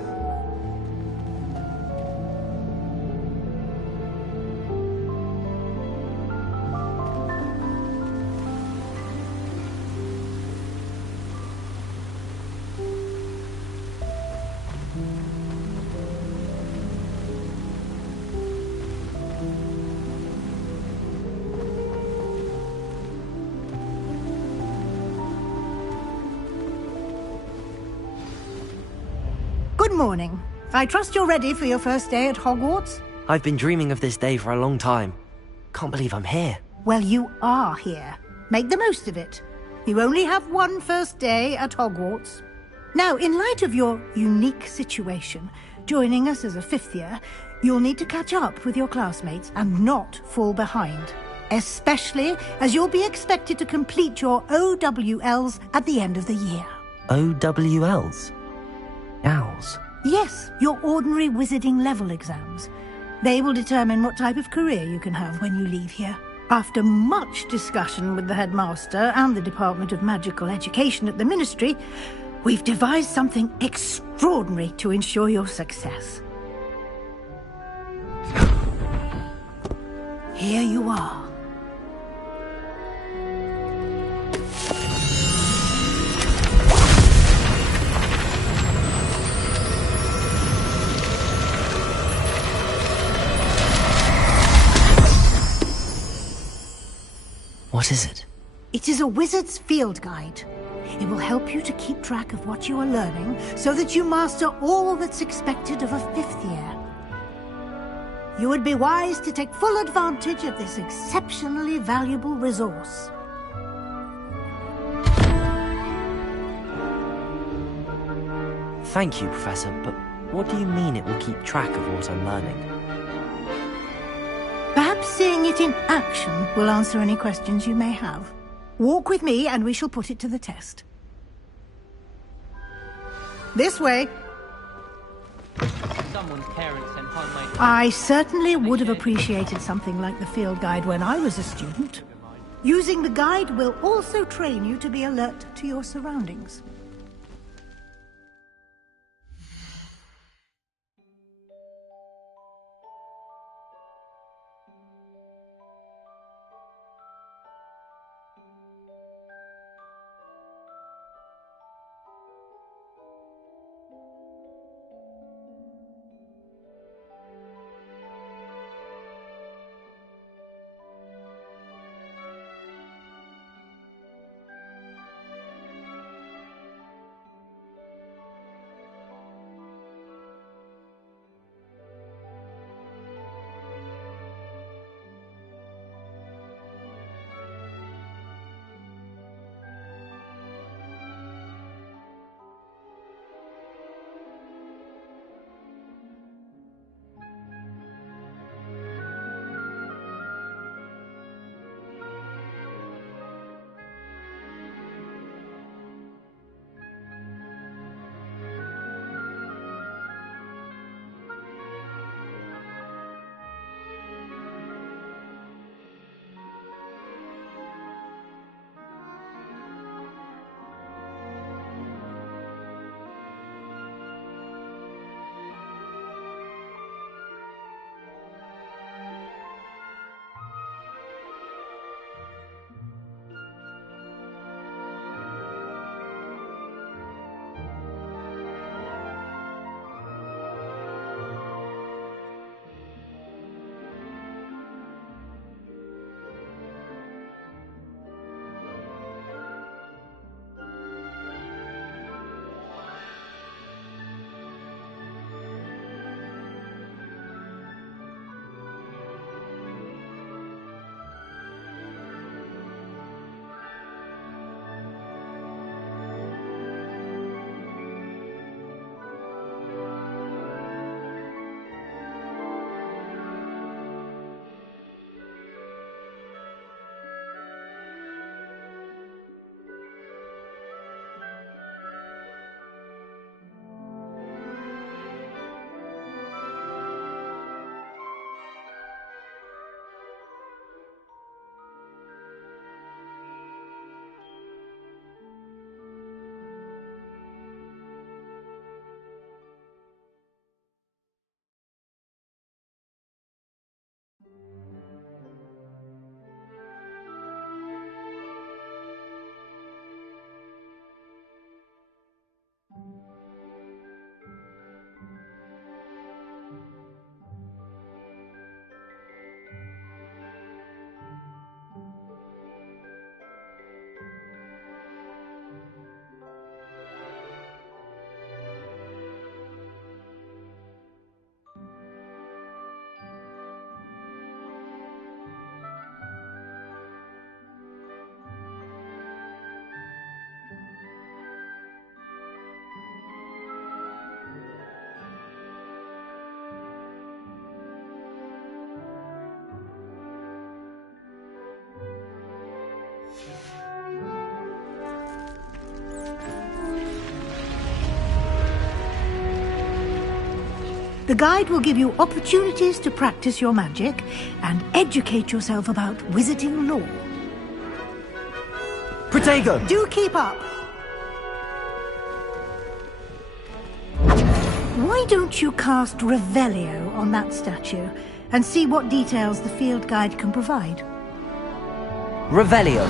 Good morning. I trust you're ready for your first day at Hogwarts? I've been dreaming of this day for a long time. Can't believe I'm here. Well, you are here. Make the most of it. You only have one first day at Hogwarts. Now, in light of your unique situation, joining us as a fifth year, you'll need to catch up with your classmates and not fall behind. Especially as you'll be expected to complete your OWLs at the end of the year. OWLs? Owls? Yes, your ordinary wizarding level exams. They will determine what type of career you can have when you leave here. After much discussion with the headmaster and the Department of Magical Education at the Ministry, we've devised something extraordinary to ensure your success. Here you are. What is it? It is a wizard's field guide. It will help you to keep track of what you are learning so that you master all that's expected of a fifth year. You would be wise to take full advantage of this exceptionally valuable resource. Thank you, Professor, but what do you mean it will keep track of what I'm learning? Perhaps seeing it in action will answer any questions you may have. Walk with me and we shall put it to the test. This way. Someone's parents sent home my... I certainly would have appreciated something like the field guide when I was a student. Using the guide will also train you to be alert to your surroundings. The guide will give you opportunities to practice your magic and educate yourself about wizarding lore. Protego! Do keep up! Why don't you cast Revelio on that statue and see what details the field guide can provide? Revelio.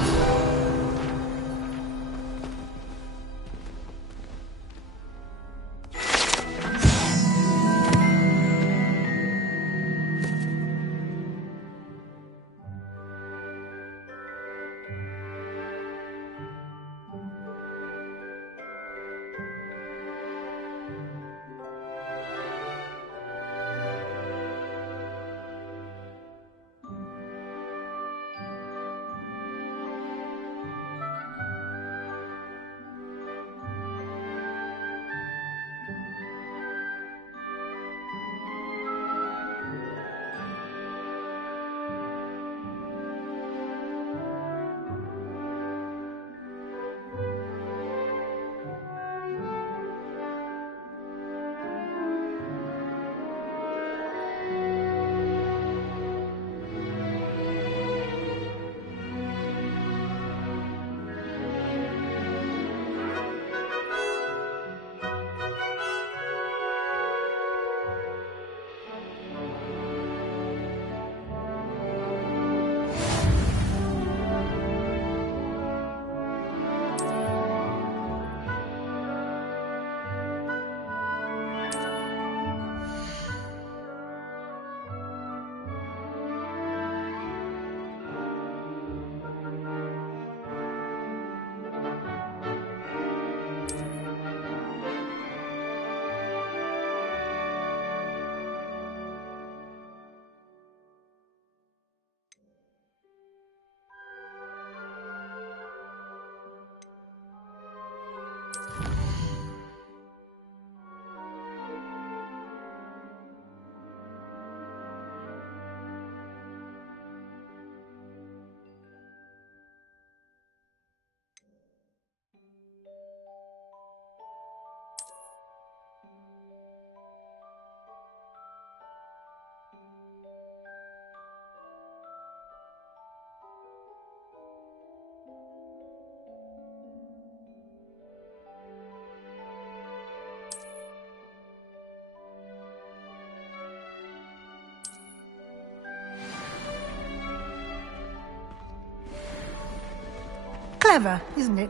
Clever, isn't it?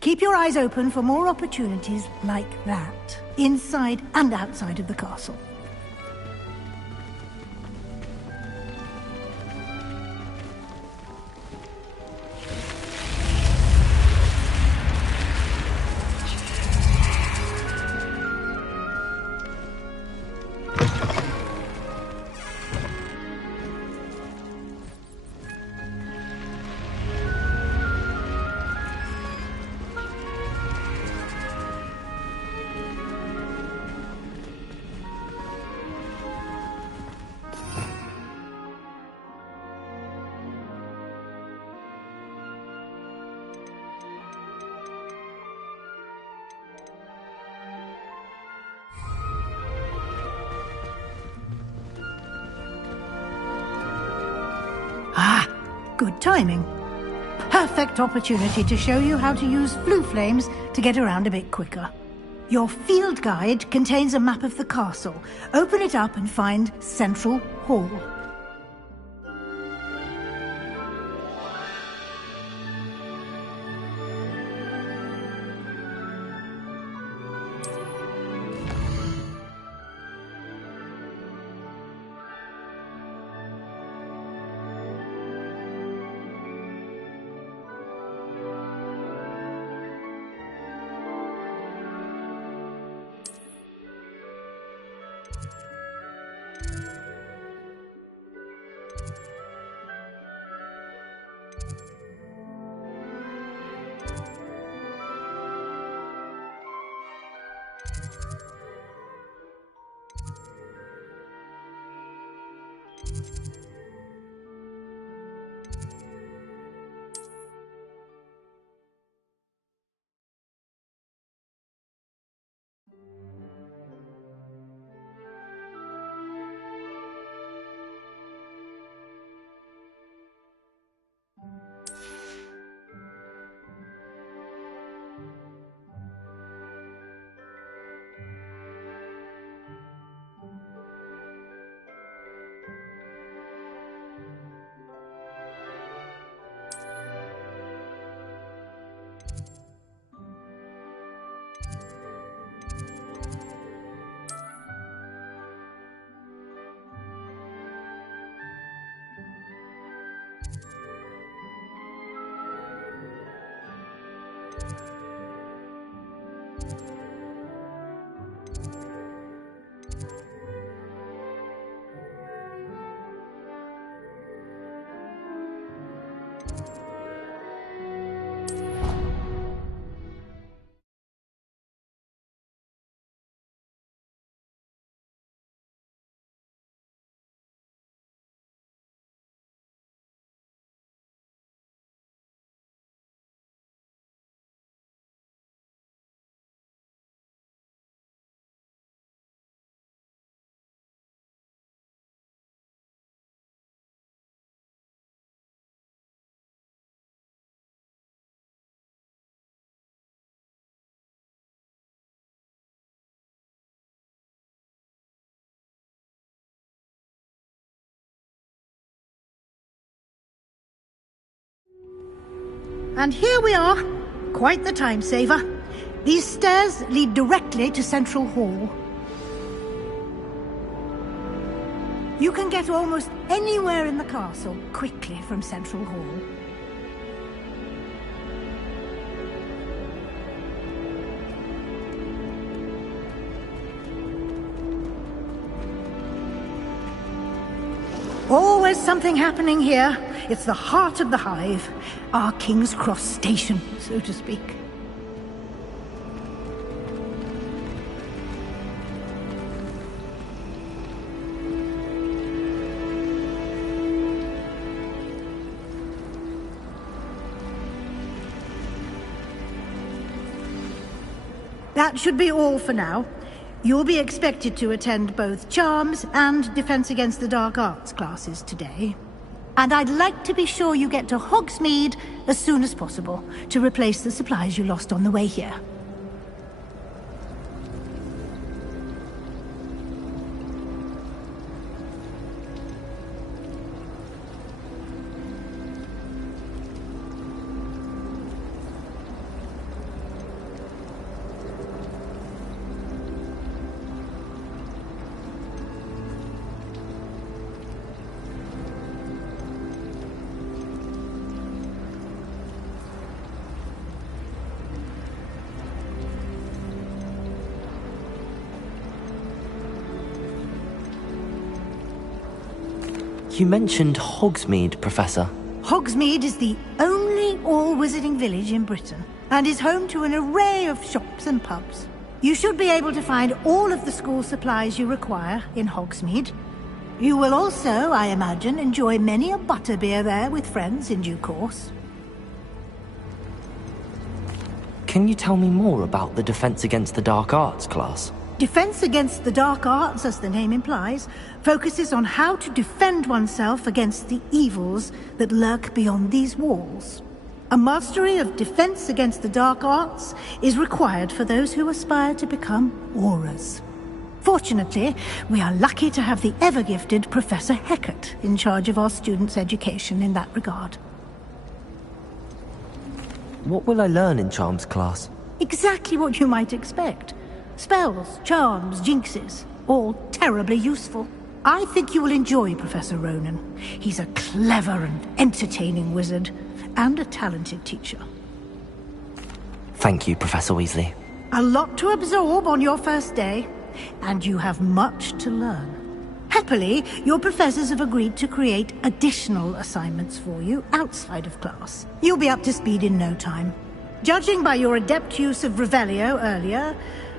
Keep your eyes open for more opportunities like that, inside and outside of the castle. Ah, good timing. Perfect opportunity to show you how to use flue flames to get around a bit quicker. Your field guide contains a map of the castle. Open it up and find Central Hall. And here we are. Quite the time saver. These stairs lead directly to Central Hall. You can get almost anywhere in the castle quickly from Central Hall. Always something happening here. It's the heart of the hive. Our King's Cross station, so to speak. That should be all for now. You'll be expected to attend both Charms and Defense Against the Dark Arts classes today. And I'd like to be sure you get to Hogsmeade as soon as possible to replace the supplies you lost on the way here. You mentioned Hogsmeade, Professor. Hogsmeade is the only all-wizarding village in Britain, and is home to an array of shops and pubs. You should be able to find all of the school supplies you require in Hogsmeade. You will also, I imagine, enjoy many a butterbeer there with friends in due course. Can you tell me more about the Defense Against the Dark Arts class? Defense Against the Dark Arts, as the name implies, focuses on how to defend oneself against the evils that lurk beyond these walls. A mastery of Defense Against the Dark Arts is required for those who aspire to become Aurors. Fortunately, we are lucky to have the ever-gifted Professor Hecat in charge of our students' education in that regard. What will I learn in Charms class? Exactly what you might expect. Spells, charms, jinxes, all terribly useful. I think you will enjoy Professor Ronan. He's a clever and entertaining wizard, and a talented teacher. Thank you, Professor Weasley. A lot to absorb on your first day, and you have much to learn. Happily, your professors have agreed to create additional assignments for you outside of class. You'll be up to speed in no time. Judging by your adept use of Revelio earlier,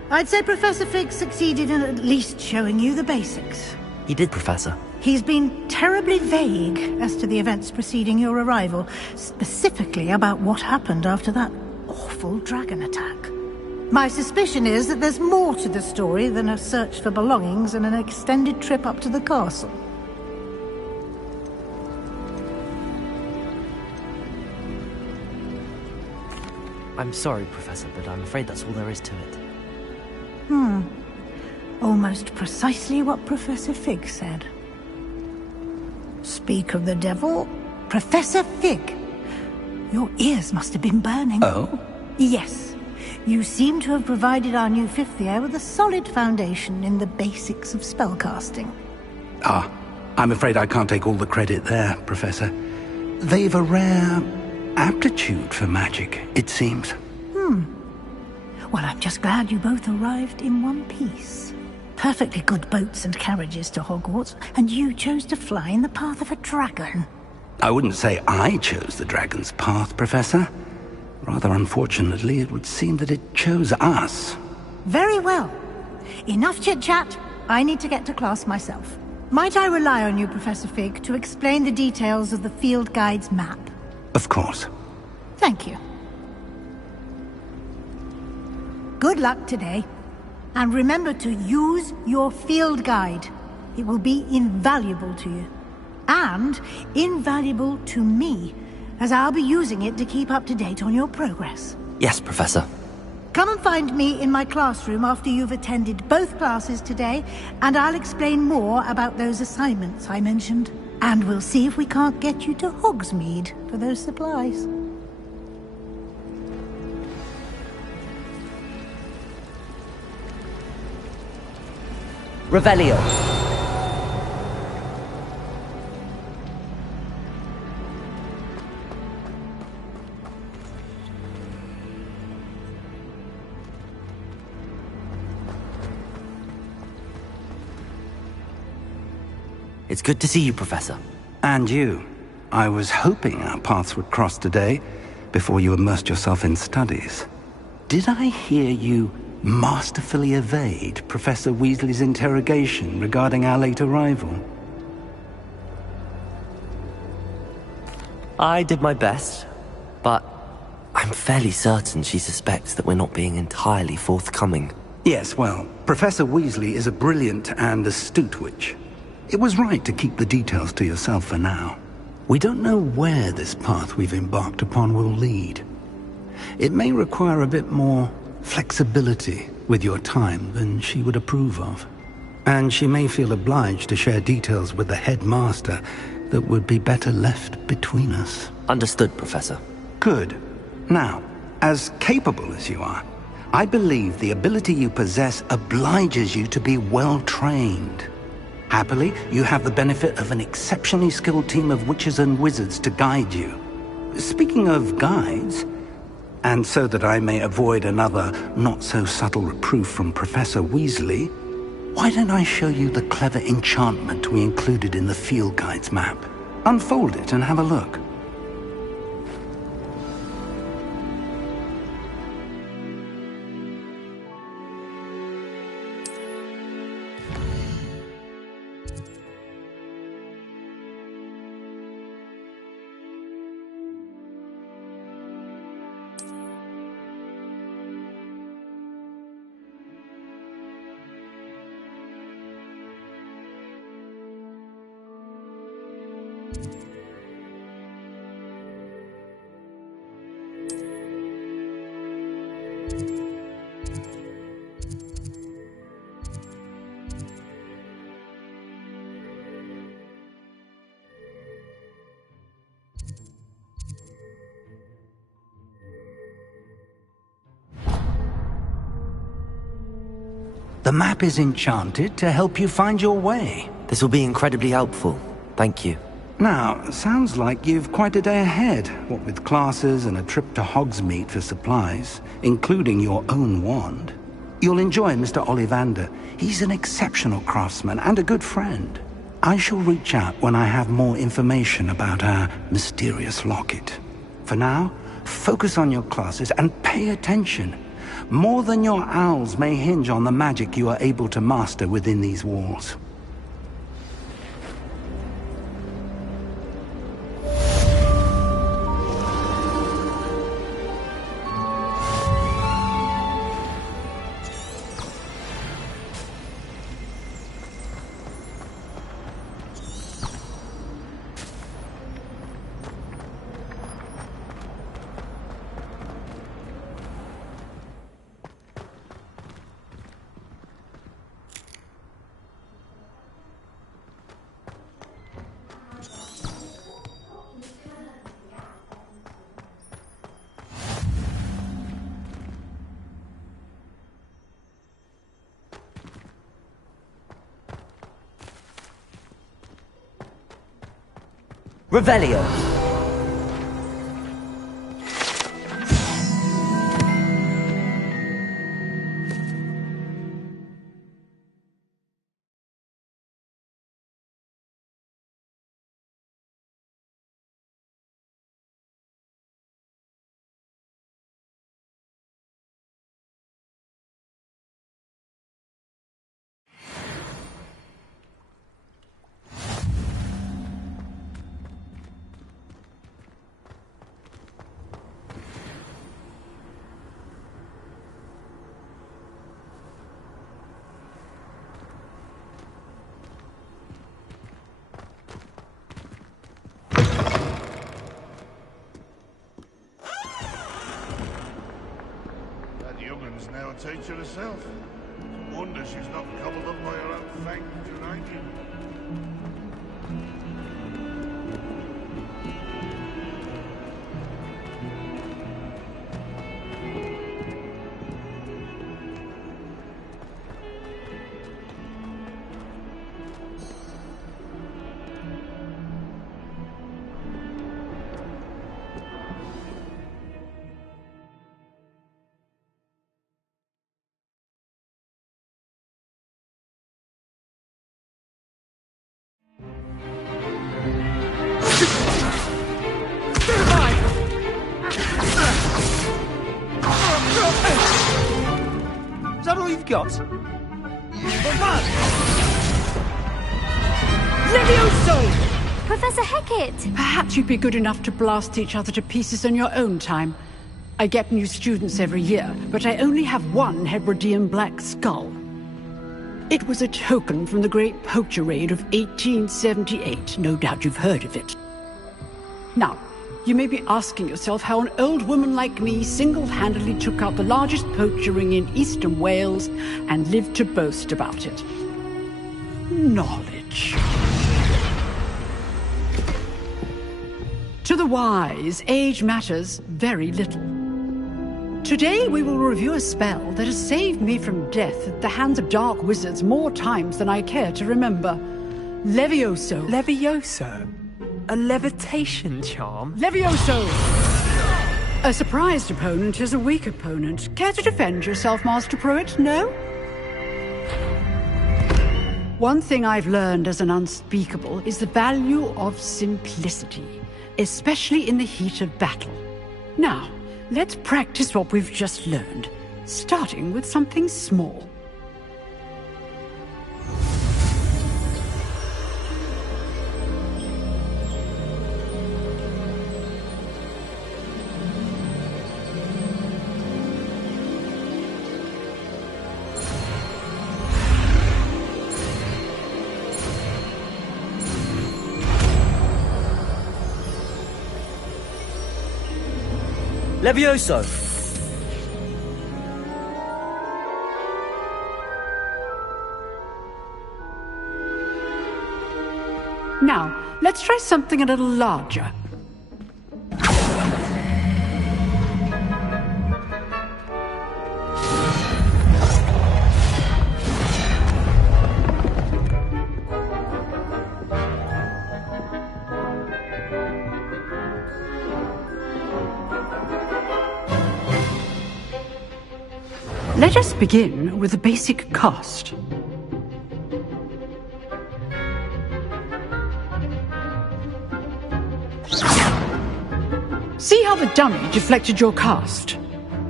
I'd say Professor Fig succeeded in at least showing you the basics. He did, Professor. He's been terribly vague as to the events preceding your arrival, specifically about what happened after that awful dragon attack. My suspicion is that there's more to the story than a search for belongings and an extended trip up to the castle. I'm sorry, Professor, but I'm afraid that's all there is to it. Almost precisely what Professor Fig said. Speak of the devil, Professor Fig. Your ears must have been burning. Oh? Yes. You seem to have provided our new fifth year with a solid foundation in the basics of spellcasting. I'm afraid I can't take all the credit there, Professor. They've a rare aptitude for magic, it seems. Well, I'm just glad you both arrived in one piece. Perfectly good boats and carriages to Hogwarts, and you chose to fly in the path of a dragon. I wouldn't say I chose the dragon's path, Professor. Rather unfortunately, it would seem that it chose us. Very well. Enough chit-chat. I need to get to class myself. Might I rely on you, Professor Fig, to explain the details of the field guide's map? Of course. Thank you. Good luck today. And remember to use your field guide. It will be invaluable to you. And invaluable to me, as I'll be using it to keep up to date on your progress. Yes, Professor. Come and find me in my classroom after you've attended both classes today, and I'll explain more about those assignments I mentioned. And we'll see if we can't get you to Hogsmeade for those supplies. Revelio. It's good to see you, Professor. And you. I was hoping our paths would cross today, before you immersed yourself in studies. Did I hear you masterfully evade Professor Weasley's interrogation regarding our late arrival? I did my best, but I'm fairly certain she suspects that we're not being entirely forthcoming. Yes, well, Professor Weasley is a brilliant and astute witch. It was right to keep the details to yourself for now. We don't know where this path we've embarked upon will lead. It may require a bit more flexibility with your time than she would approve of. And she may feel obliged to share details with the headmaster that would be better left between us. Understood, Professor. Good. Now, as capable as you are, I believe the ability you possess obliges you to be well trained. Happily, you have the benefit of an exceptionally skilled team of witches and wizards to guide you. Speaking of guides, and so that I may avoid another not-so-subtle reproof from Professor Weasley, why don't I show you the clever enchantment we included in the field guide's map? Unfold it and have a look. The map is enchanted to help you find your way. This will be incredibly helpful. Thank you. Now, sounds like you've quite a day ahead, what with classes and a trip to Hogsmeade for supplies, including your own wand. You'll enjoy Mr. Ollivander. He's an exceptional craftsman and a good friend. I shall reach out when I have more information about our mysterious locket. For now, focus on your classes and pay attention. More than your owls may hinge on the magic you are able to master within these walls. Revelio. Now a teacher herself. Wonder she's not gobbled up by her own fanged uranium. all you've got? Levioso! Professor Hecat! Perhaps you'd be good enough to blast each other to pieces on your own time. I get new students every year, but I only have one Hebridean black skull. It was a token from the Great Poacher Raid of 1878. No doubt you've heard of it. Now, you may be asking yourself how an old woman like me single-handedly took out the largest poacher ring in eastern Wales and lived to boast about it. Knowledge. To the wise, age matters very little. Today we will review a spell that has saved me from death at the hands of dark wizards more times than I care to remember. Levioso. Levioso? A levitation charm? Levioso! A surprised opponent is a weak opponent. Care to defend yourself, Master Pruitt? No? One thing I've learned as an unspeakable is the value of simplicity, especially in the heat of battle. Now, let's practice what we've just learned, starting with something small. Levioso! Now, let's try something a little larger. Let us begin with the basic cast. See how the dummy deflected your cast?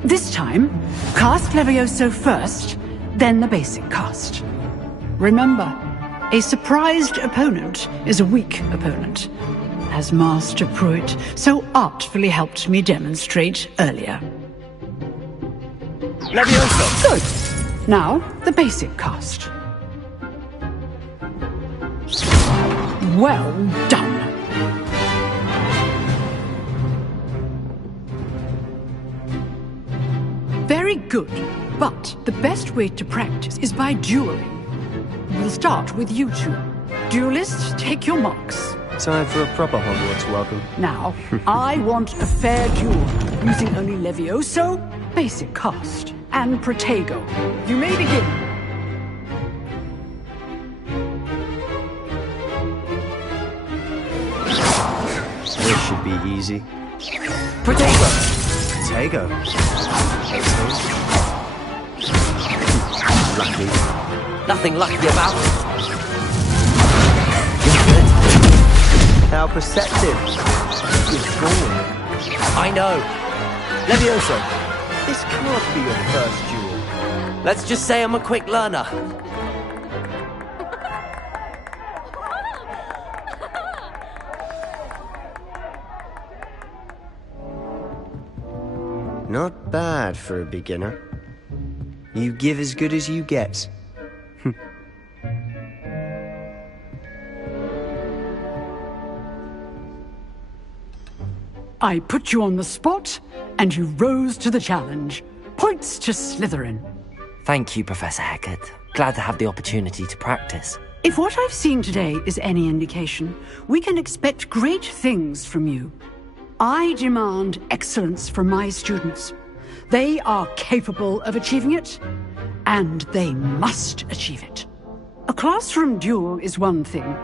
This time, cast Levioso first, then the basic cast. Remember, a surprised opponent is a weak opponent, as Master Pruitt so artfully helped me demonstrate earlier. Levioso! Good. Now, the basic cast. Well done. Very good, but the best way to practice is by dueling. We'll start with you two. Duelists, take your marks. Time for a proper Hogwarts welcome. Now, I want a fair duel, using only Levioso, basic cast, and Protego. You may begin. This should be easy. Protego! Protego. Lucky. Nothing lucky about it. How perceptive. Good forward. I know. Levioso. This can't be your first duel. Let's just say I'm a quick learner. Not bad for a beginner. You give as good as you get. I put you on the spot, and you rose to the challenge. Points to Slytherin. Thank you, Professor Hecat. Glad to have the opportunity to practice. If what I've seen today is any indication, we can expect great things from you. I demand excellence from my students. They are capable of achieving it, and they must achieve it. A classroom duel is one thing,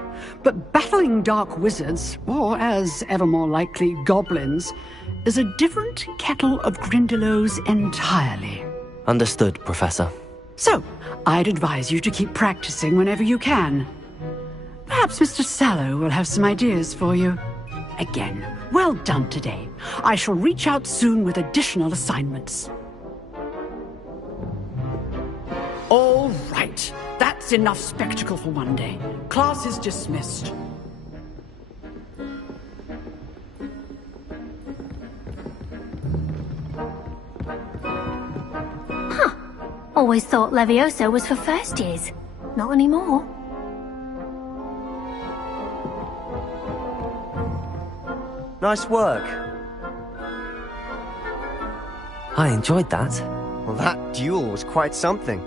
but battling dark wizards, or as ever more likely, goblins, is a different kettle of Grindylows entirely. Understood, Professor. So, I'd advise you to keep practicing whenever you can. Perhaps Mr. Sallow will have some ideas for you. Again, well done today. I shall reach out soon with additional assignments. That's enough spectacle for one day. Class is dismissed. Always thought Levioso was for first years. Not anymore. Nice work. I enjoyed that. Well, that duel was quite something.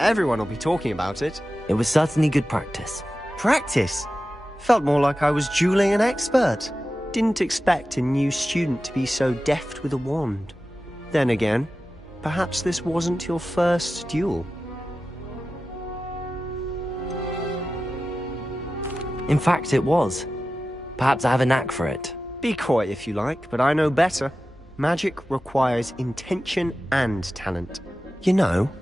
Everyone will be talking about it. It was certainly good practice. Practice? Felt more like I was dueling an expert. Didn't expect a new student to be so deft with a wand. Then again, perhaps this wasn't your first duel. In fact, it was. Perhaps I have a knack for it. Be coy if you like, but I know better. Magic requires intention and talent. You know,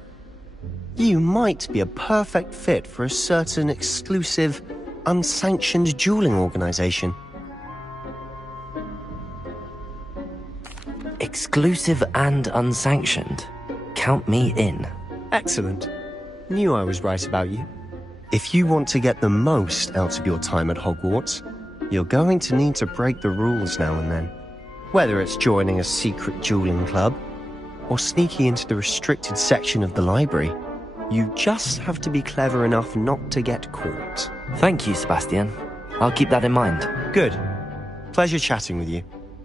you might be a perfect fit for a certain exclusive, unsanctioned dueling organization. Exclusive and unsanctioned. Count me in. Excellent. Knew I was right about you. If you want to get the most out of your time at Hogwarts, you're going to need to break the rules now and then. Whether it's joining a secret dueling club, or sneaking into the restricted section of the library, you just have to be clever enough not to get caught. Thank you, Sebastian. I'll keep that in mind. Good. Pleasure chatting with you.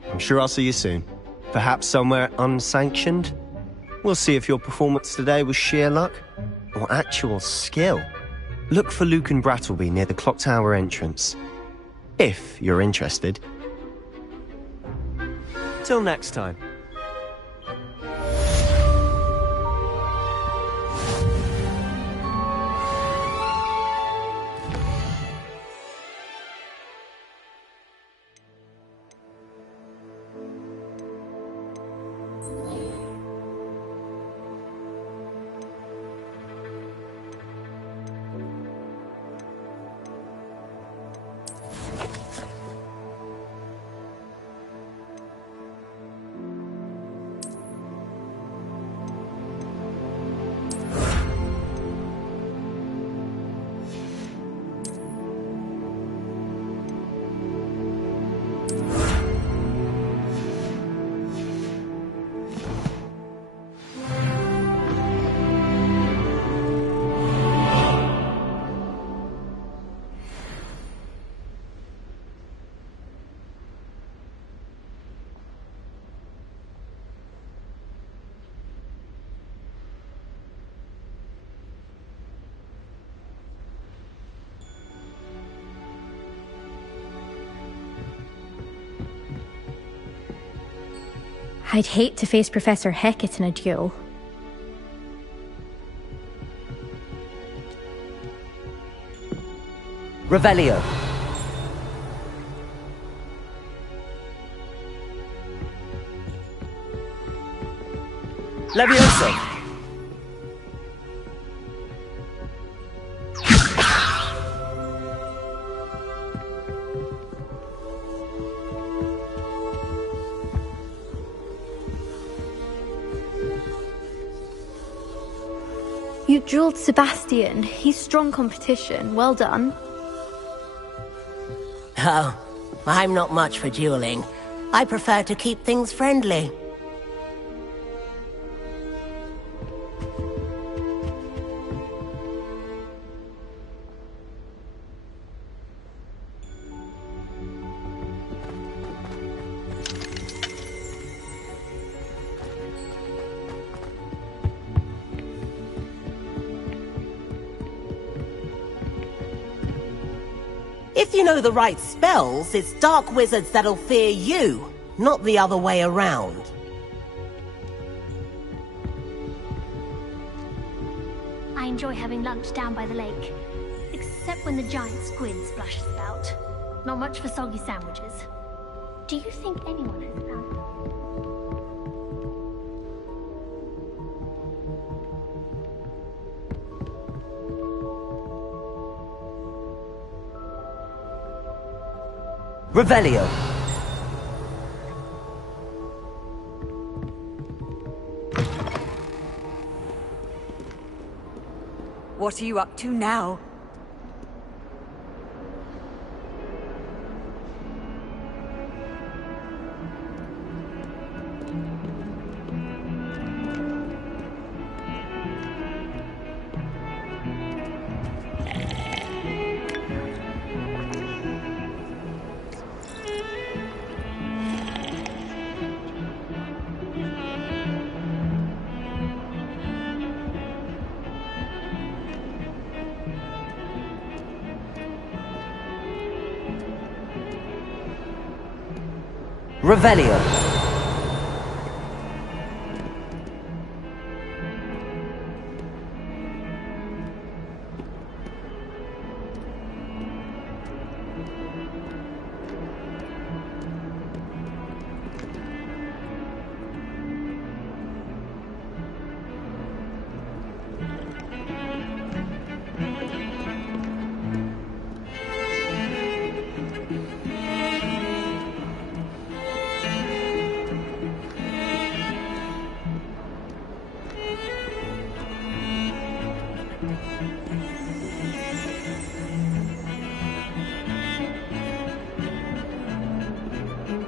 I'm sure I'll see you soon. Perhaps somewhere unsanctioned? We'll see if your performance today was sheer luck, or actual skill. Look for Luke and Brattleby near the Clock Tower entrance. If you're interested. Till next time. I'd hate to face Professor Hecat in a duel. Revelio. Levioso. You dueled Sebastian. He's strong competition. Well done. Oh, I'm not much for dueling. I prefer to keep things friendly. If you know the right spells, it's dark wizards that'll fear you, not the other way around. I enjoy having lunch down by the lake. Except when the giant squid splashes about. Not much for soggy sandwiches. Do you think anyone has found them? Revelio. What are you up to now? Revelio.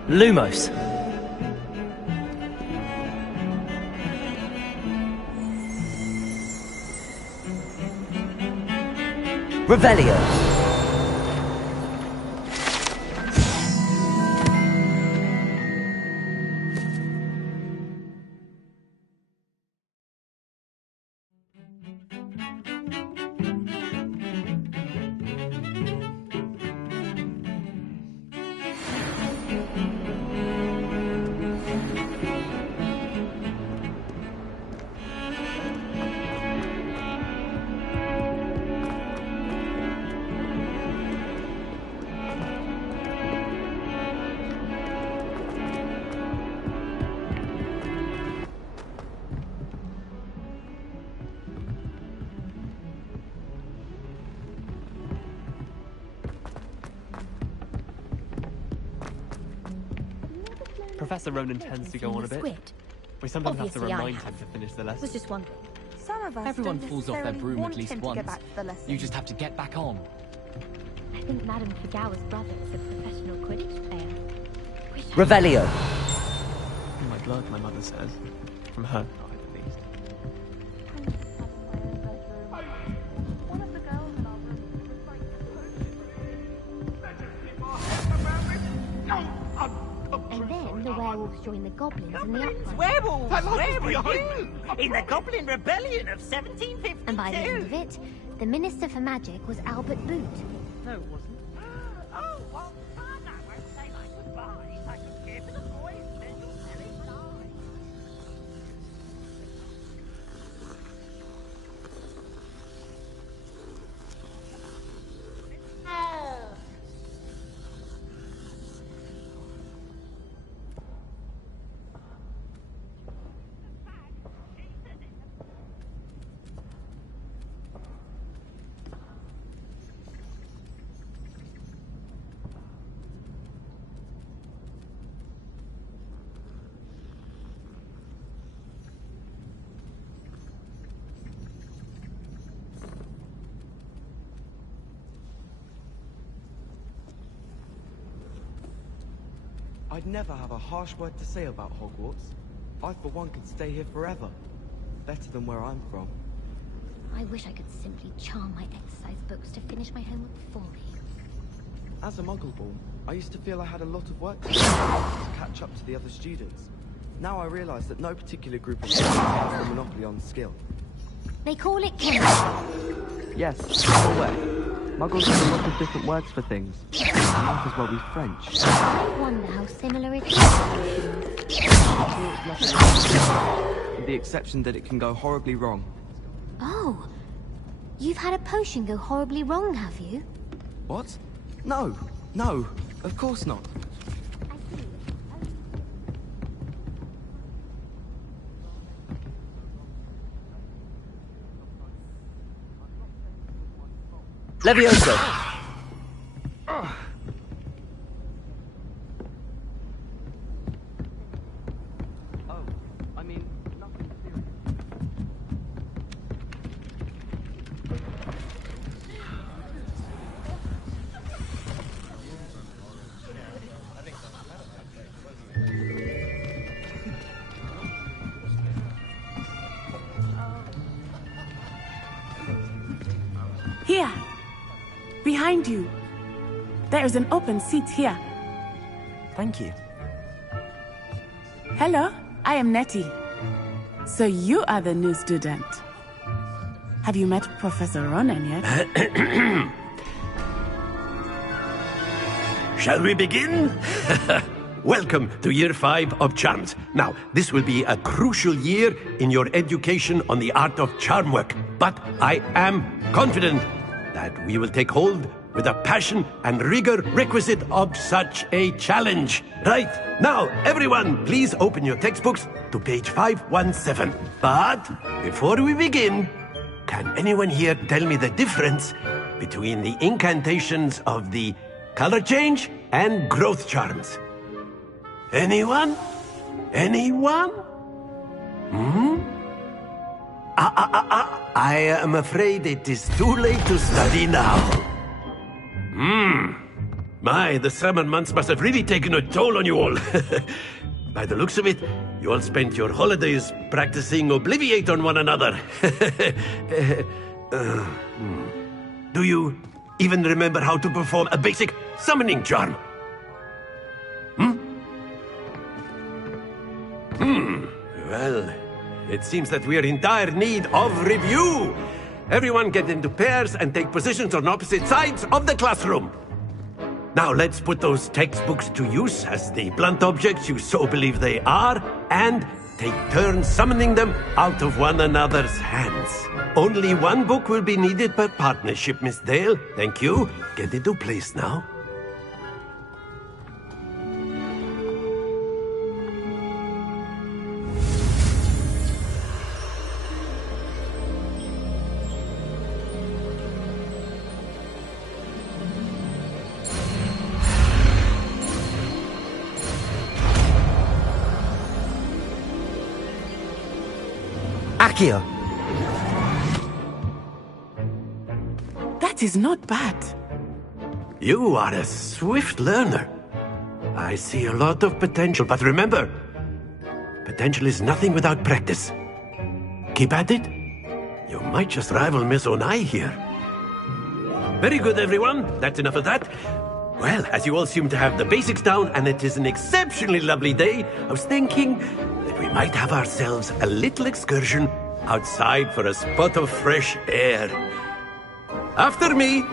Lumos. Revelio. Professor Ronan tends to go on a bit. Squid. We sometimes Obviously, have to I remind him haven't. to finish the I was lesson. just wondering. Some of us Everyone don't falls off their necessarily broom want at least him to once. get back to the lesson. You just have to get back on. I think Madame Fugawa's brother is a professional Quidditch player. Revelio. In my blood, my mother says. From her side, at least. One of the girls in our room was like And then the werewolves joined the goblins in the uprising. Werewolves! Where were you? In the Goblin Rebellion of 1752. And by the end of it, the Minister for Magic was Albert Boot. No, it wasn't. Oh, well, Father, I won't say my goodbyes. I could care for the boys, then you'll tell it lies. I'd never have a harsh word to say about Hogwarts. I, for one, could stay here forever. Better than where I'm from. I wish I could simply charm my exercise books to finish my homework for me. As a Muggle-born, I used to feel I had a lot of work to do to catch up to the other students. Now I realise that no particular group of people has a monopoly on skill. They call it chemistry. Yes, I'm aware. Muggles have a lot of different words for things. Might as well be French. I wonder how similar it is. With the exception that it can go horribly wrong. Oh, you've had a potion go horribly wrong, have you? What? No, no, of course not. Levioso. Oh, I mean, nothing serious. Here. Behind you. There is an open seat here. Thank you. Hello, I am Nettie. So you are the new student. Have you met Professor Ronan yet? Shall we begin? Welcome to Year 5 of Charms. Now, this will be a crucial year in your education on the art of charm work. But I am confident that we will take hold with the passion and rigor requisite of such a challenge. Right, now, everyone, please open your textbooks to page 517. But before we begin, can anyone here tell me the difference between the incantations of the color change and growth charms? Anyone? Anyone? I am afraid it is too late to study now. My, the summer months must have really taken a toll on you all. By the looks of it, you all spent your holidays practicing Obliviate on one another. Do you even remember how to perform a basic summoning charm? Well, it seems that we are in dire need of review. Everyone get into pairs and take positions on opposite sides of the classroom. Now let's put those textbooks to use as the blunt objects you so believe they are, and take turns summoning them out of one another's hands. Only one book will be needed per partnership, Miss Dale. Thank you. Get into place now. Accio! That is not bad. You are a swift learner. I see a lot of potential, but remember, potential is nothing without practice. Keep at it. You might just rival Miss Onai here. Very good, everyone. That's enough of that. Well, as you all seem to have the basics down, and it is an exceptionally lovely day, I was thinking that we might have ourselves a little excursion outside for a spot of fresh air. After me!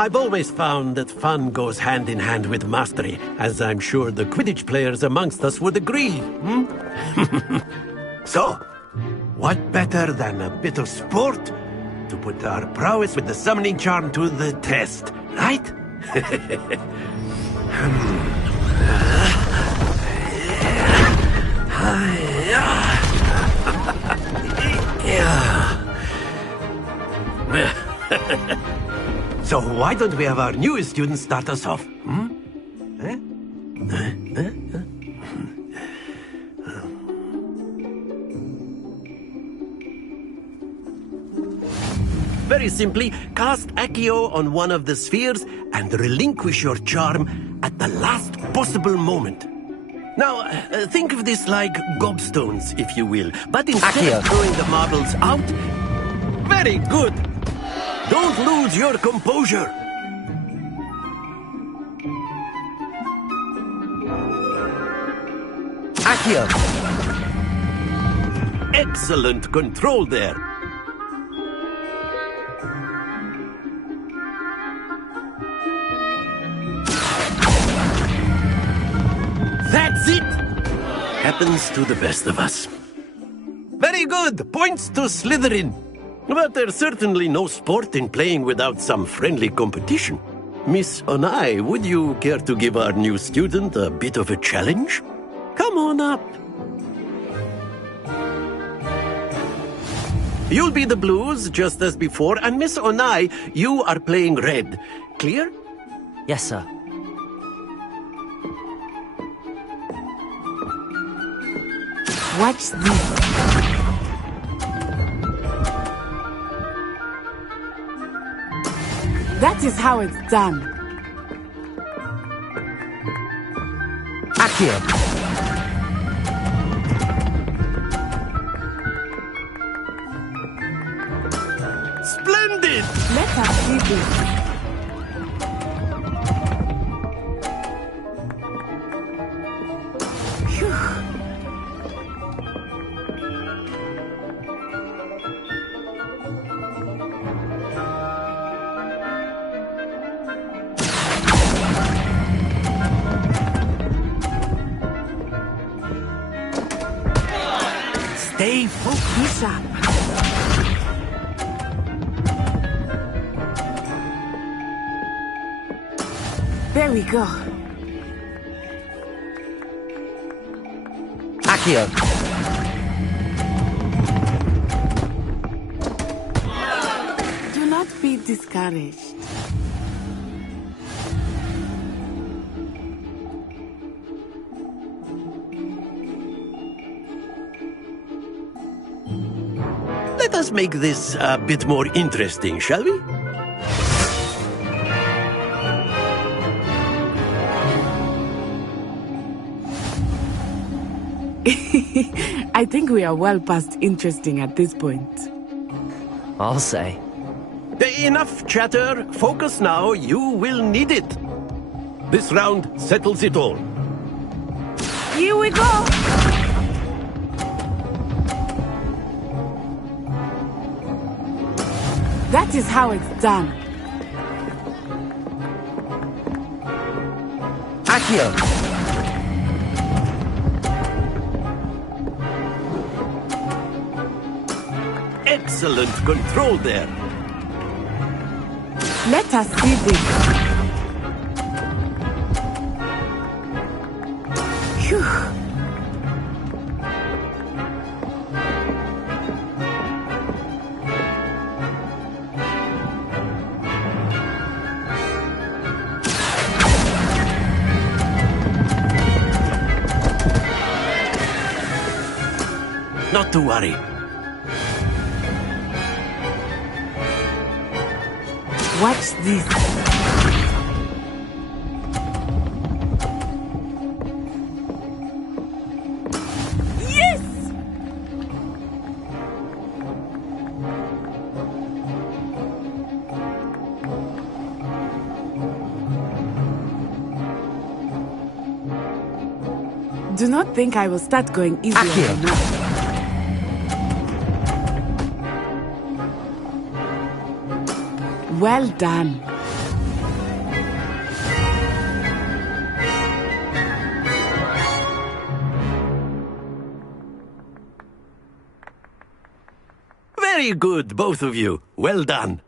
I've always found that fun goes hand in hand with mastery, as I'm sure the Quidditch players amongst us would agree. So, what better than a bit of sport to put our prowess with the summoning charm to the test, right? So why don't we have our newest student start us off? Very simply, cast Accio on one of the spheres and relinquish your charm at the last possible moment. Now, think of this like gobstones, if you will, but instead of throwing the marbles out... Very good! Don't lose your composure! Accio! Excellent control there. That's it! Happens to the best of us. Very good! Points to Slytherin. But there's certainly no sport in playing without some friendly competition. Miss Onai, would you care to give our new student a bit of a challenge? Come on up. You'll be the blues, just as before, and Miss Onai, you are playing red. Clear? Yes, sir. Watch this. That is how it's done. Accio. Splendid! Let us see this. Phew. Stay focused. Sharp. There we go. Accio. Do not be discouraged. Let us make this a bit more interesting, shall we? I think we are well past interesting at this point. I'll say. Enough chatter. Focus now. You will need it. This round settles it all. Here we go! That is how it's done. Accio. Excellent control there. Let us see this. Phew. Not to worry. Watch this. Yes! Do not think I will start going easy on you now. Well done. Very good, both of you. Well done.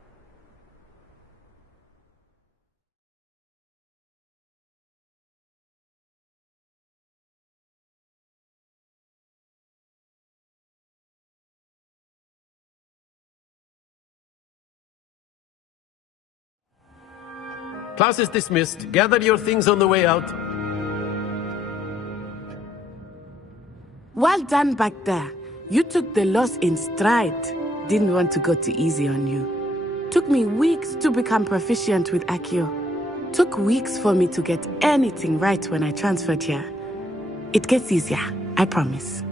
Class is dismissed. Gather your things on the way out. Well done back there. You took the loss in stride. Didn't want to go too easy on you. Took me weeks to become proficient with Accio. Took weeks for me to get anything right when I transferred here. It gets easier, I promise.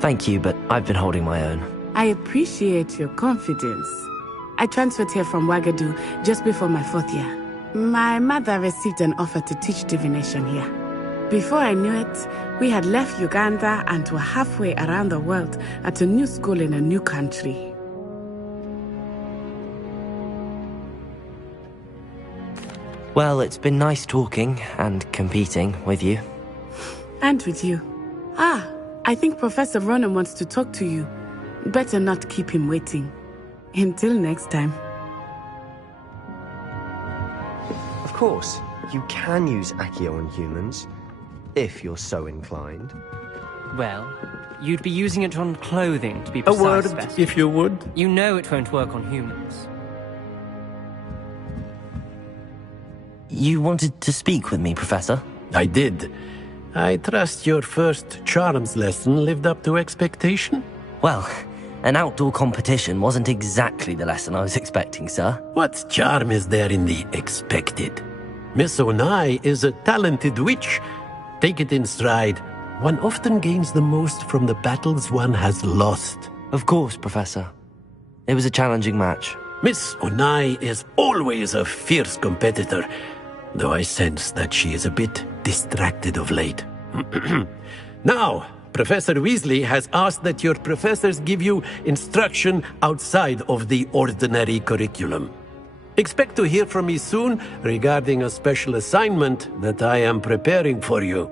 Thank you, but I've been holding my own. I appreciate your confidence. I transferred here from Wagadu just before my 4th year. My mother received an offer to teach divination here. Before I knew it, we had left Uganda and were halfway around the world at a new school in a new country. Well, it's been nice talking and competing with you. And with you. I think Professor Ronan wants to talk to you. Better not keep him waiting. Until next time. Of course, you can use Accio on humans, if you're so inclined. Well, you'd be using it on clothing, to be A precise, word, Vest. if you would. You know it won't work on humans. You wanted to speak with me, Professor? I did. I trust your first charms lesson lived up to expectation? Well, an outdoor competition wasn't exactly the lesson I was expecting, sir. What charm is there in the expected? Miss Onai is a talented witch. Take it in stride. One often gains the most from the battles one has lost. Of course, Professor. It was a challenging match. Miss Onai is always a fierce competitor, though I sense that she is a bit distracted of late. Now, Professor Weasley has asked that your professors give you instruction outside of the ordinary curriculum. Expect to hear from me soon regarding a special assignment that I am preparing for you.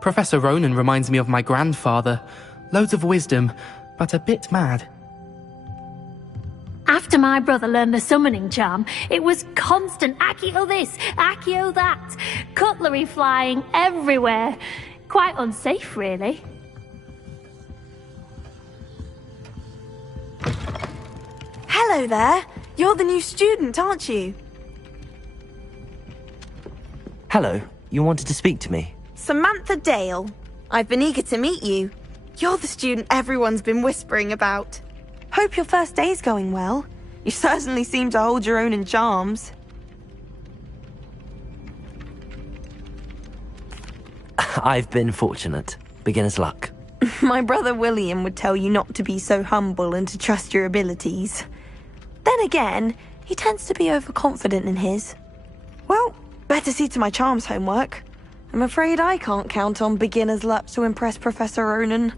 Professor Ronan reminds me of my grandfather. Loads of wisdom, but a bit mad. After my brother learned the summoning charm, it was constant Accio this, Accio that, cutlery flying everywhere. Quite unsafe, really. Hello there. You're the new student, aren't you? Hello, you wanted to speak to me? Samantha Dale. I've been eager to meet you. You're the student everyone's been whispering about. Hope your first day's going well. You certainly seem to hold your own in charms. I've been fortunate. Beginner's luck. My brother William would tell you not to be so humble and to trust your abilities. Then again, he tends to be overconfident in his. Well, better see to my charms homework. I'm afraid I can't count on beginner's luck to impress Professor Ronan.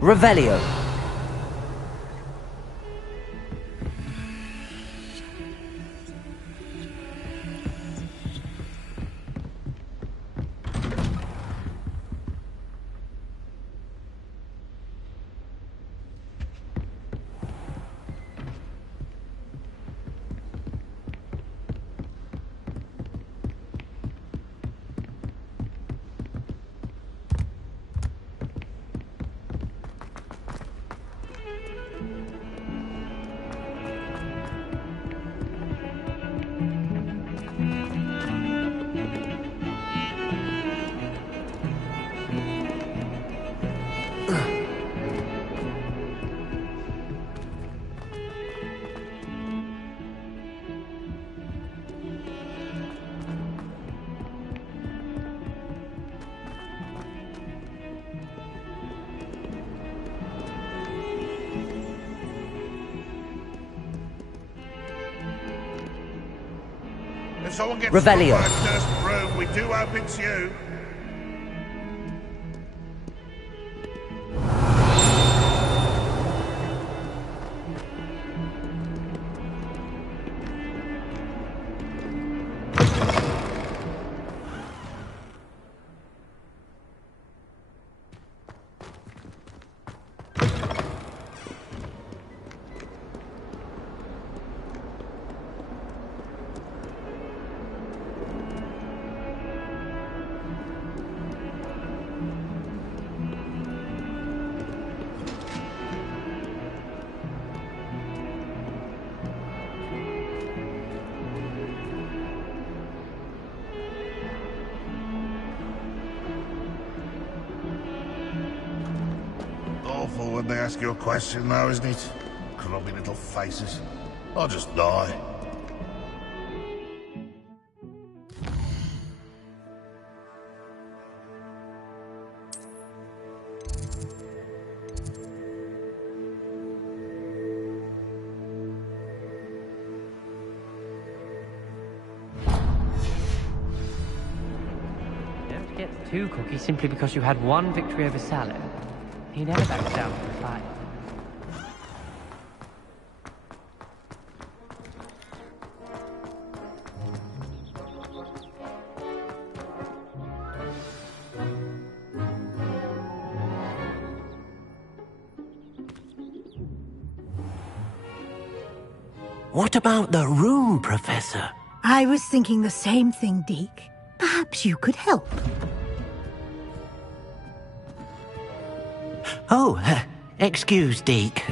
Revelio. someone gets Revelio. struck by a cursed broom, we do hope it's you. Awful when they ask you a question now, isn't it? Grubby little faces. I'll just die. Don't get too cocky simply because you had one victory over Salad. He never backs down from the fight. What about the room, Professor? I was thinking the same thing, Deke. Perhaps you could help. Oh, excuse, Deke.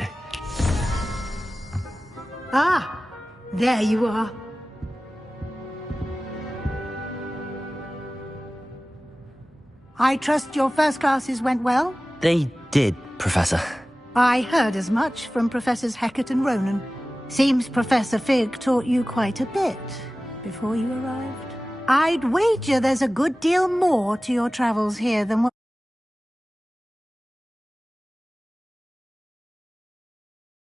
Ah, there you are. I trust your first classes went well? They did, Professor. I heard as much from Professors Hecat and Ronan. Seems Professor Fig taught you quite a bit before you arrived. I'd wager there's a good deal more to your travels here than what